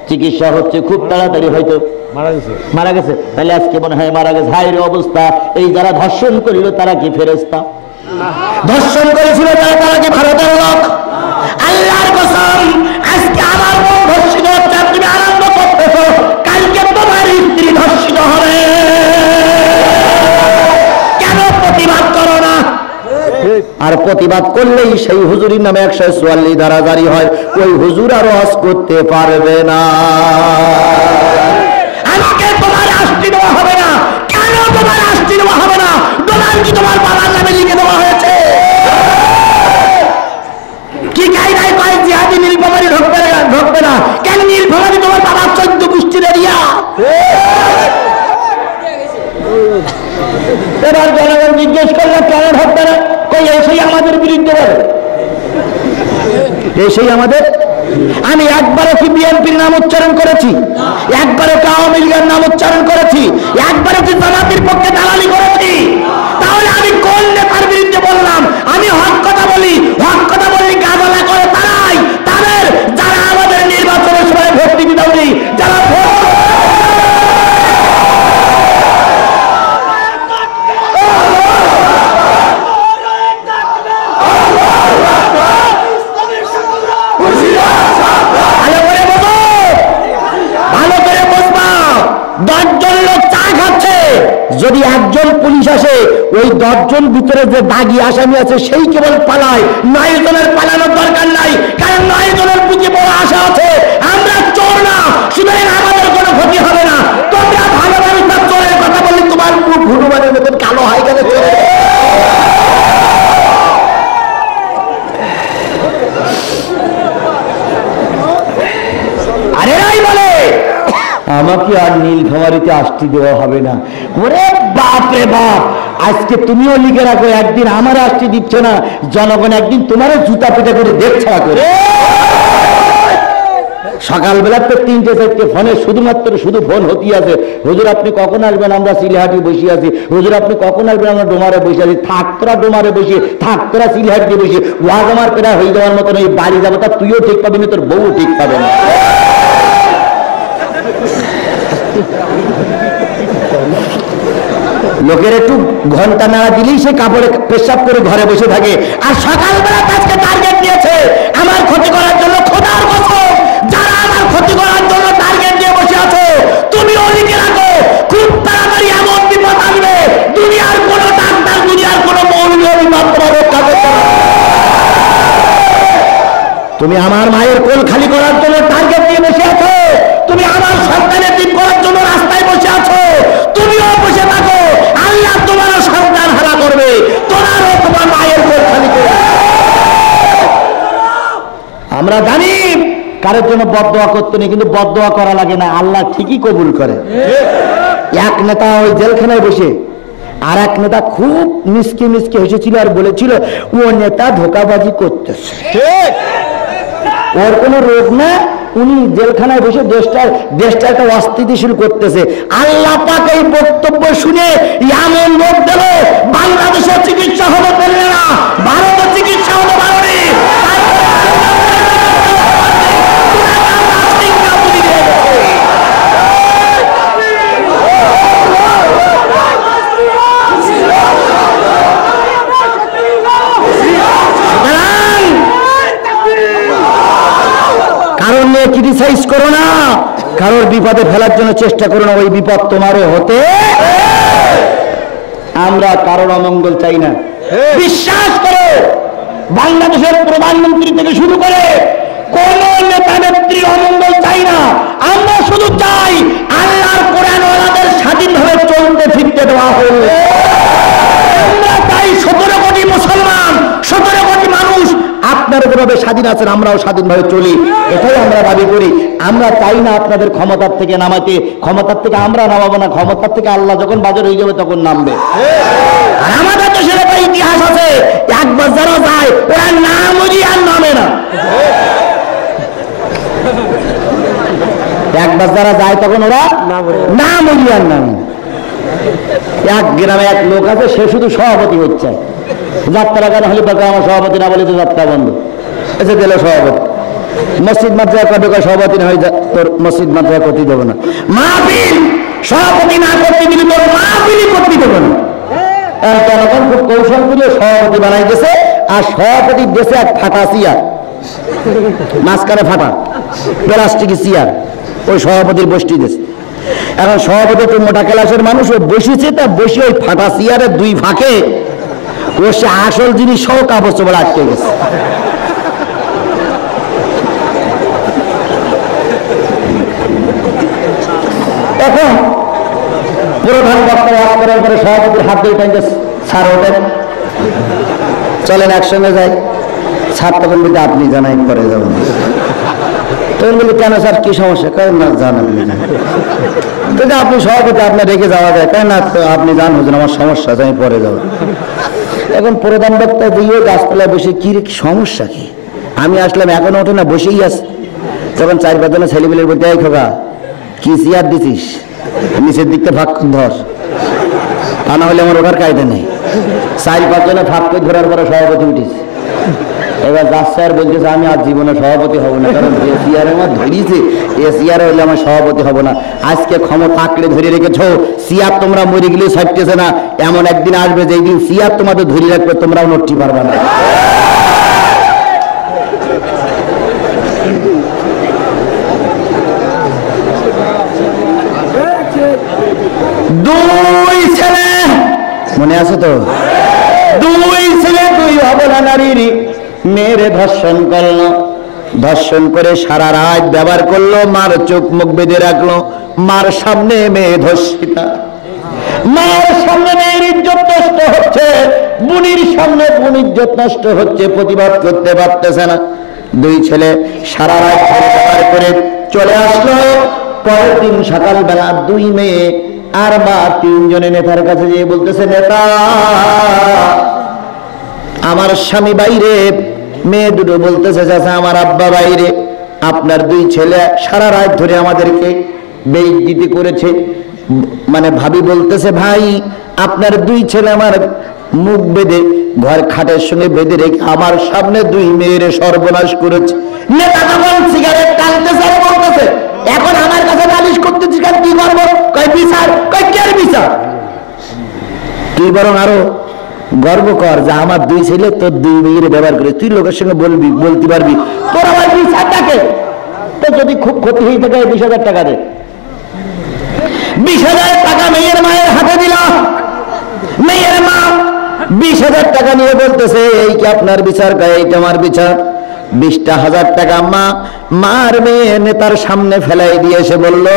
চিকিৎসা হচ্ছে, খুব তাড়াতাড়ি হয়তো মারা গেছে। তাহলে আজকে মনে হয় মারা গেছে। হায় রে অবস্থা! এই যারা ধর্ষণ করিল তারা কি ফেরেশতা? ধর্ষণ করেছিল তারা কি ভারতের লোক? আল্লাহর কসম, আজকে আমার মন ধর্ষিত হচ্ছে, তুমি আনন্দ করতেছ, কালকে তোমার স্ত্রী ধর্ষিত হবে। কেন প্রতিবাদ করো না? আর প্রতিবাদ করলেই সেই হুজুরির নামে 144 ধারা জারি হয়। ওই হুজুর আর ওয়াজ করতে পারবে না। আজকে তোমার আস্তি দেওয়া হবে না। কেন তোমার আস্তি দেওয়া হবে না? ডলার কি তোমার বাবার নামে লিখে দেওয়া হয়েছে? কি কায়দায় কয় জিহাদি নীলফামারী ঢুকবে না? কেন নীলফামারী তোমার বাবার 14 গোষ্ঠীর এরিয়া? এবার জনগণ জিজ্ঞেস করলে কেন ঢুকবে না? কই এসেই আমাদের বিরুদ্ধে বলে, এসেই আমাদের। আমি একবারও কি বিএনপির নাম উচ্চারণ করেছি? একবারও কি আওয়ামী লীগের নাম উচ্চারণ করেছি? একবারও কি জামাতের পক্ষে দালালি করেছি? তাহলে আমি কোন নেতার বিরুদ্ধে বললাম? আমি হক কথা বলি, হক কথা বললে গাজালা করে তারাই, তাদের যারা আমাদের নির্বাচনের সময় ভোট দিতে দেয়নি, যারা যদি একজন পুলিশ আসে, ওই 10 জন ভিতরে যে দাগি আসামি আছে সেই কেবল পালায়, 9 জনের পালানোর দরকার নাই, কারণ 9 জনের বুকে বড় আশা আছে। আমরা চোর না, সুতরাং আমাদের কোনো ক্ষতি হবে না। তোমরা ভালোভাবে তার চোরের কথা বললে তোমার মুখ হনুমানের মতন কালো হয়ে গেলে চলে। আরে রাই বলে আমাকে আর নীলফামারীতে আস্তি দেওয়া হবে না। ওরে বাপ রে বাপ! আজকে তুমিও লিখে রাখো, একদিন আমার আস্তি দিচ্ছে না, জনগণ একদিন তোমারও জুতা পেটা করে দেখছে করে। সকালবেলা তো 3-4 ফোনে শুধু ফোন হতে আছে, হুজুর আপনি কখন আসবেন, আমরা সিলেহাটি বসে আছি, হুজুর আপনি কখন আসবেন, আমরা ডোমারে বসে আছি। থাক তোরা ডোমারে বসে, থাক তোরা সিলেহাটি বসে, ওয়াজ আমার প্রায় হয়ে যাওয়ার মতন, এই বাড়ি যাবো, তা তুইও ঠিক পাবি না, তোর বউ ঠিক পাবে না। লোকের একটু ঘন্টা নাড়া দিলেই সে কাপড়ে পেশাব করে ঘরে বসে থাকে। আর সকালবেলা আজকে টার্গেট দিয়েছে আমার ক্ষতি করার জন্য। খোদার কসম, যারা আমার ক্ষতি করার জন্য টার্গেট দিয়ে বসে আছো, তুমিও লিখে রাখো, খুব তাড়াতাড়ি এমন বিপদ আসবে, দুনিয়ার কোনো ডাক্তার, দুনিয়ার কোনো মৌলবী বিপদ তোমার রক্ষা করতে পারবে না। তুমি আমার মায়ের কোল খালি করার জন্য টার্গেট দিয়ে বসে আছো, তুমি আমার সন্তানের দিন করার জন্য রাস্তায় বসে আছো, তুমিও বসে থাকো, আল্লাহ তোমারও সন্তান হারা করবে, তোমারও তোমার মায়ের কোল খালি করবে। আমরা জানি কারোর জন্য বদদোয়া করতে নেই, কিন্তু বদদোয়া করা লাগে না, আল্লাহ ঠিকই কবুল করে। এক নেতা ওই জেলখানায় বসে, আর এক নেতা খুব মিসকে হেসেছিল আর বলেছিল ও নেতা ধোকাবাজি করতেছে, ওর কোনো রোগ না, উনি জেলখানায় বসে দেশটা একটা অস্থিতিশীল করতেছে। আল্লাহ পাক এই বক্তব্য শুনে এমন লোক দিল, বাংলাদেশের চিকিৎসা হতে পারলে না, ভারতের চিকিৎসা হতে পারেনি। কারণ নিয়ে ক্রিটিসাইজ করো না, কারোর বিপদে ফেলার জন্য চেষ্টা করো না, ওই বিপদ তোমারও হতে। আমরা কারোর অমঙ্গল চাই না, বিশ্বাস করো। বাংলাদেশের প্রধানমন্ত্রী থেকে শুরু করে কোন নেতা নেত্রীর অমঙ্গল চাই না, আমরা শুধু চাই আল্লাহর কোরআন ওয়ালাদের স্বাধীনভাবে চলতে ফিরতে দেওয়া হোক। আমরা চাই 17 কোটি মুসলমান, 17 কোটি মানুষ আপনার উপরে স্বাধীন আছেন, আমরাও স্বাধীনভাবে চলি, এটাই আমরা দাবি করি। আমরা চাই না আপনাদের ক্ষমতার থেকে নামাতে, ক্ষমতার থেকে আমরা নামাবো না, ক্ষমতার থেকে আল্লাহ যখন বাজার হয়ে যাবে তখন নামবে। আর আমাদের দেশের একটা ইতিহাস আছে, একবার যারা যায় ওরা নাম আর নামে না, একবার যারা যায় তখন ওরা নাম আর নামে। এক গ্রামে এক লোক আছে, সে শুধু সভাপতি হচ্ছে, যাত্রা গান হলে তাকে আমার সভাপতি না বলে তো যাত্রা বন্ধ, এসে দিল সভাপতি। মসজিদ মাদ্রাসা কবে সভাপতি না হয়, তোর মসজিদ মাদ্রাসা করতে দেবো না, মাহফিল সভাপতি না করতে দিলে তোর মাহফিলই করতে দেবো না। জনগণ খুব কৌশল করে সভাপতি বানাই গেছে, আর সভাপতির দেশে এক ফাটা চেয়ার, মাঝখানে ফাটা প্লাস্টিক চেয়ার, ওই সভাপতির বসটি দেশে। এখন সভাপতি একটু মোটা ক্লাসের মানুষ, ও বসেছে, তা বসে ওই ফাটা চেয়ারের দুই ফাঁকে ও সে আসল জিনিস সহ কাগজ চোপড় আটকে গেছে। এখন প্রধান বক্তা ওয়াজ করার পরে সভাপতির হাত দিয়ে টাইম স্যার ওঠেন, চলেন একসঙ্গে যাই। স্যার তখন বলতে আপনি জানাই পরে যাবেন। তখন বলি কেন স্যার কি সমস্যা? কেন না জানাবেন না, কিন্তু আপনি সভাপতি আপনার রেখে যাওয়া যায়, কেন না আপনি জান হুজুর আমার সমস্যা আছে আমি পরে যাবো। এখন প্রধান বক্তা দিয়ে গাছতলায় বসে কি সমস্যা কি, আমি আসলাম এখন ওঠে না বসেই আছে। তখন 4-5 জনের ছেলেমেলের বলতে এই খোকা কি চেয়ার দিছিস, নিচের দিকটা ভাগ ধর, তা না হলে আমার ওঠার কায়দা নেই। 4-5 জনে ভাগ করে ধরার পরে সভাপতি উঠিস। এবার দাস স্যার বলতেছে আমি আর জীবনে সভাপতি হব না, কারণ যে চেয়ারে আমার ধরিয়েছে এ চেয়ারে হলে আমার সভাপতি হব না। আজকে ক্ষমতা আঁকড়ে ধরে রেখেছো, চেয়ার তোমরা মরে গেলে ছাড়তেছে না, এমন একদিন আসবে যেই দিন চেয়ার তোমাদের ধরে রাখবে, তোমরাও নড়তে পারবে না। দুই ছেলে মনে আছে তো, দুই ছেলে দুই অবলা নারীর মেয়েরে ধর্ষণ করলো, ধর্ষণ করে সারা রাত ব্যবহার করলো, মার চোখ মুখ বেঁধে রাখলো, মার সামনে মেয়ে ধর্ষিতা, মায়ের সামনে মেয়ের ইজ্জত নষ্ট হচ্ছে, বুনির সামনে বোন ইজ্জত নষ্ট হচ্ছে, প্রতিবাদ করতে পারতেছে না। দুই ছেলে সারা রাত ব্যবহার করে চলে আসলো। পরের দিন সকালবেলা দুই মেয়ে আর মা 3 জনে নেতার কাছে যেয়ে বলতেছে নেতা আমার স্বামী বাইরে, মেয়ে দুটো বলতেছে চাচা আমার আব্বা বাইরে। আপনার দুই ছেলে সারা রাত ধরে আমাদেরকে বেইজ্জতি করেছে। মানে ভাবি বলতেছে, ভাই আপনার দুই ছেলে আমার মুখ বেঁধে ঘর খাটের সঙ্গে বেঁধে রেখে আমার সামনে দুই মেয়ের সর্বনাশ করেছে। নেতা তখন সিগারেট টানতেছে আর বলতেছে, এখন আমার কাছে নালিশ করতেছিস কেন, কি করবো? কয় বিচার। কয় কে বিচার? তুই বরং আরো গর্ব কর যে আমার দুই ছেলে তোর দুই মেয়ের ব্যবহার করে, তুই লোকের সঙ্গে বলতে পারবি তোর আমার বিচারটাকে। তো যদি খুব ক্ষতি হয়ে থাকে 20,000 টাকা দে। 20,000 টাকা মেয়ের মায়ের হাতে দিল। মেয়ের মা 20,000 টাকা নিয়ে বলতেছে, এই কি আপনার বিচার? কয় এইটা আমার বিচার। 20,000 টাকা মার মেয়ে নেতার সামনে ফেলাই দিয়ে এসে বলল,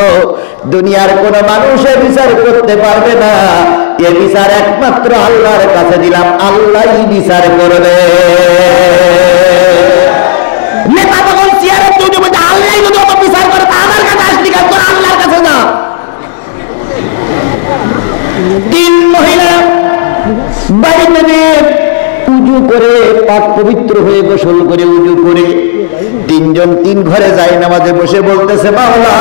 দুনিয়ার কোন মানুষে বিচার করতে পারবে না, এ বিচার একমাত্র আল্লাহর কাছে দিলাম, আল্লাহই বিচার করবে। নেতা তখন চেয়ারে তুলে বলছে, আল্লাহই যদি অত বিচার করে তা আমার কাছে আসলি কেন, তোর আল্লাহর কাছে না। 3 মহিলা বাড়িতে উজু করে পাক পবিত্র হয়ে গোসল করে উজু করে 3 জন 3 ঘরে যায় নামাজে বসে বলতেছে, মাওলা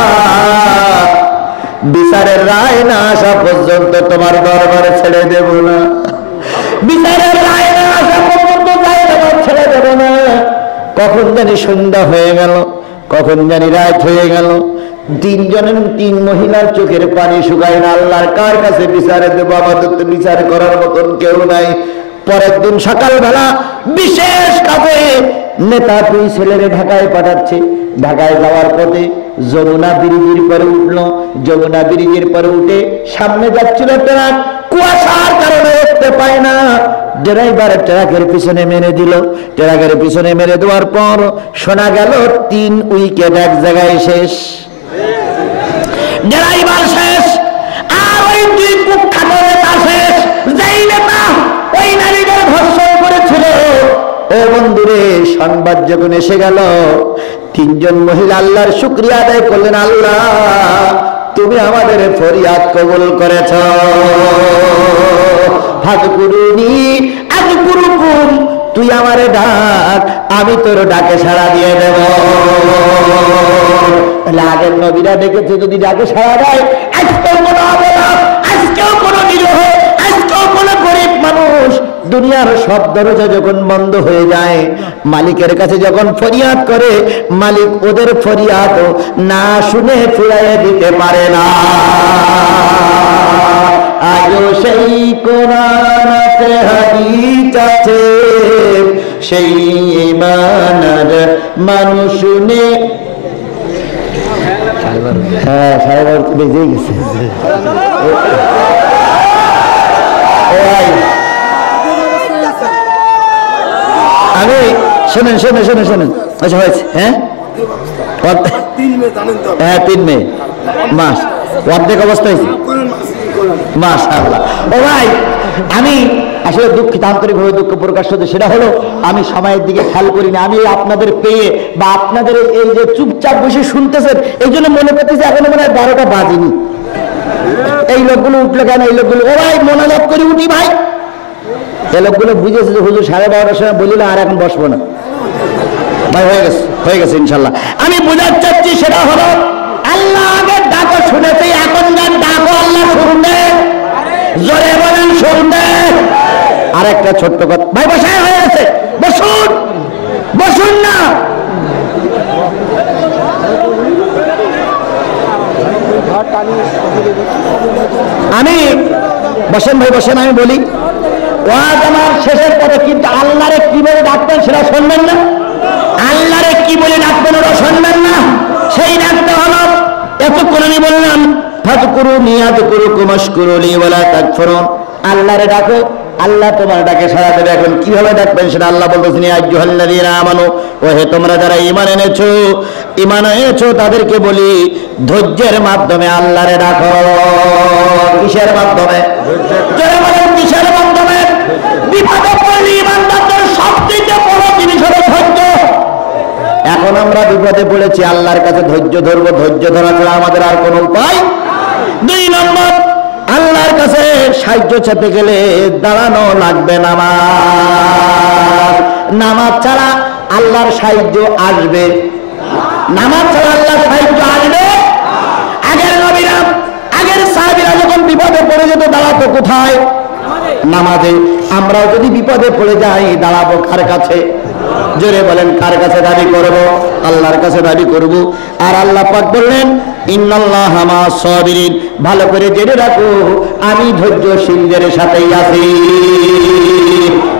বিচারের রায় না আসা পর্যন্ত তোমার দরবারে ছেড়ে দেব না, বিচারের রায় না আসা পর্যন্ত ছেড়ে দেব না। কখন জানি সন্ধ্যা হয়ে গেল, কখন জানি রাত হয়ে গেল, 3 জনের 3 মহিলার চোখের পানি শুকায় না। আল্লাহর কার কাছে বিচারে দেব? আমাদের তো বিচার করার মতন কেউ নাই। পরের দিন সকালবেলা বিশেষ কাজে নেতা 2 ছেলেরে ঢাকায় পাঠাচ্ছে। ঢাকায় যাওয়ার পথে যমুনা ব্রিজের পরে উঠলো। যমুনা ব্রিজের পরে উঠে সামনে যাচ্ছিল ট্রাক, কুয়াশার কারণে উঠতে পায় না। ড্রাইভার ট্রাকের পিছনে মেরে দিল। ট্রাকের পিছনে মেরে দেওয়ার পর শোনা গেল 3 উইকেট এক জায়গায় শেষ। ড্রাইভার শেষ, আর ওই 2 কুখ্যাত নেতা শেষ। যেই নেতা ওই নারীদের ধর্ষণ করেছিল, ও বন্ধুরে সংবাদ যখন এসে গেল, 3 জন মহিলা আল্লাহর শুকরিয়া আদায় করলেন, আল্লাহ তুমি আমাদের ফরিয়াদ কবুল করেছ। ফাযকুরুনি আযকুরুকুম, তুই আমারে ডাক, আমি তোর ডাকে সাড়া দিয়ে দেব। আগের নবীরা ডেকেছে, যদি ডাকে সাড়া দেয়, আজকেও কোনো অবলা, আজকেও কোনো নিরীহ, আজকেও কোনো গরিব মানুষ দুনিয়ার সব দরজা যখন বন্ধ হয়ে যায়, মালিকের কাছে যখন ফরিয়াদ করে, মালিক ওদের ফরিয়াদ না শুনে ফিরাইয়ে দিতে পারে না। আজও সেই কোরআন আছে, হাদিস আছে, সেই ঈমানের মানুষ শুনে। হ্যাঁ, 12:30 বেজে গেছে। আমি শোনেন শোনেন শোনেন শোনেন, আচ্ছা হয়েছে। হ্যাঁ, 3 মে মাস অর্ধেক অবস্থা হয়েছে। মাশাআল্লাহ। ও ভাই, আমি আসলে দুঃখিত, আন্তরিকভাবে দুঃখ প্রকাশ করতে, সেটা হলো আমি সময়ের দিকে খেয়াল করি না। আমি আপনাদের পেয়ে বা আপনাদের এই যে চুপচাপ বসে শুনতেছেন, এই জন্য মনে করতেছে এখনো মনে হয় 12টা বাজেনি। এই লোকগুলো উঠলো কেন? এই লোকগুলো, ও ভাই মনোযোগ করে উঠি ভাই। এই লোকগুলো বুঝেছে যে হুজুর 12:30টার সময় বলিলে আর এখন বসবো না ভাই। হয়ে গেছে ইনশাল্লাহ। আমি বোঝাতে চাচ্ছি সেটা হলো, আল্লাহ আগের ডাকও শুনেছে, এখন যার ডাকও আল্লাহ শুনবে। জোরে বলেন শুনবে। আর একটা ছোট্ট কথা ভাই, বসায় হয়ে গেছে, বসুন বসুন না। আমি বসেন ভাই বসেন, আমি বলি ওয়াজ আমার শেষের পথে, কিন্তু আল্লাহরে কি বলে ডাকতেন সেটা শুনবেন না। আল্লাহরে কি বলে ডাকবেন ওরা শুনবেন না। সেই ডাকতে হলো, এতক্ষণ আমি বললাম ফাযকুরুনি আযকুরুকুম ওয়াশকুরুলি ওয়ালা তাকফুরুন। আল্লাহরে ডাকো, আল্লাহ তোমার ডাকে সাড়া দেবে। এখন কিভাবে ডাকবেন সেটা আল্লাহ বলতেছেন, ইয়া আইয়ুহাল্লাযীনা আমানু, ও হে তোমরা যারা ঈমান এনেছো তাদেরকে বলি, ধৈর্যের মাধ্যমে আল্লাহরে ডাকো। কিসের মাধ্যমে? যারা বলেন কিসের মাধ্যমে? বিপদে পড়লে ঈমানদারদের সবচেয়ে বড় জিনিস হলো ধৈর্য। এখন আমরা বিপদে পড়েছি, আল্লাহর কাছে ধৈর্য ধরবো, ধৈর্য ধরা ছাড়া আমাদের আর কোনো উপায়। 2 নম্বর, আল্লাহর কাছে সাহায্য চাইতে গেলে দাঁড়ানো লাগবে নামাজ। নামাজ ছাড়া আল্লাহর সাহায্য আসবে নামাজ ছাড়া আল্লাহ সাহায্য আসবে। আগের নবীরা, আগের সাহাবীরা যখন বিপদে পড়ে যেত দাঁড়াতো কোথায়? নামাজে। আমরাও যদি বিপদে পড়ে যাই দাঁড়াবো কার কাছে? জোরে বলেন, কার কাছে দাবি করব? আল্লাহর কাছে দাবি করব। আর আল্লাহ পাক বললেন ইন্নাল্লাহা মা'আস সাবিরিন, ভালো করে জেনে রাখো আমি ধৈর্যশীলদের সাথেই আছি।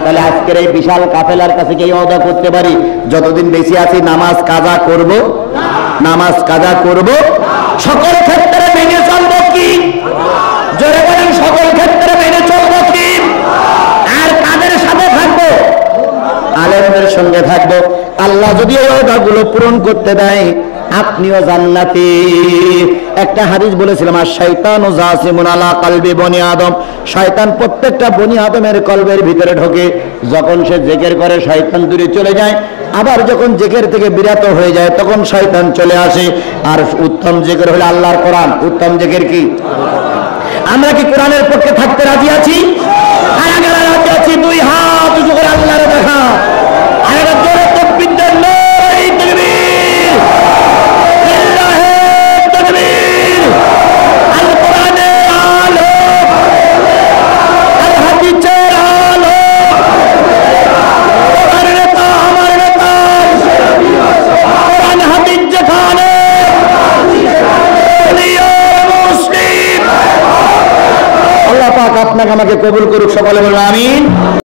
তাহলে আজকের এই বিশাল কাফেলার কাছে কি ওয়াদা করতে পারি যতদিন বেঁচে আছি নামাজ কাজা করব? নামাজ কাজা করব। সকল ক্ষেত্রে মেনে চলবো কি? জোরে বলেন, সকল ক্ষেত্রে মেনে চলবো কি? আর কাদের সাথে থাকবো? আলেমদের সঙ্গে থাকবো। আল্লাহ যদি এই ওয়াদাগুলো পূরণ করতে দেয় আপনিও জান্নাতি। একটা হাদিস বলেছিলাম, আর শয়তানু জাসিমুন আলা কলবি বনি আদম, শয়তান প্রত্যেকটা বনি আদমের কলবের ভিতরে ঢোকে। যখন সে জিকির করে শয়তান দূরে চলে যায়, আবার যখন জিকির থেকে বিরত হয়ে যায় তখন শয়তান চলে আসে। আর উত্তম জিকির হলো আল্লাহর কোরআন। উত্তম জিকির কি? আমরা কি কোরআনের পক্ষে থাকতে রাজি আছি? আর আগে রাজি আছি দুই হাত উঁচু করে আল্লাহর দেখা। আর একটা জোরে তাকবীর দেন, নারে তাকবীর, লিল্লাহি তাকবীর। আল কোরআনের আলো, আল হাদিসের আলো, আমার নেতা, আমার নেতা, কোরআন হাদিস যেখানে মুসলিম। আল্লাহ পাক আপনাকে আমাকে কবুল করুক, সকলে বলুন আমিন।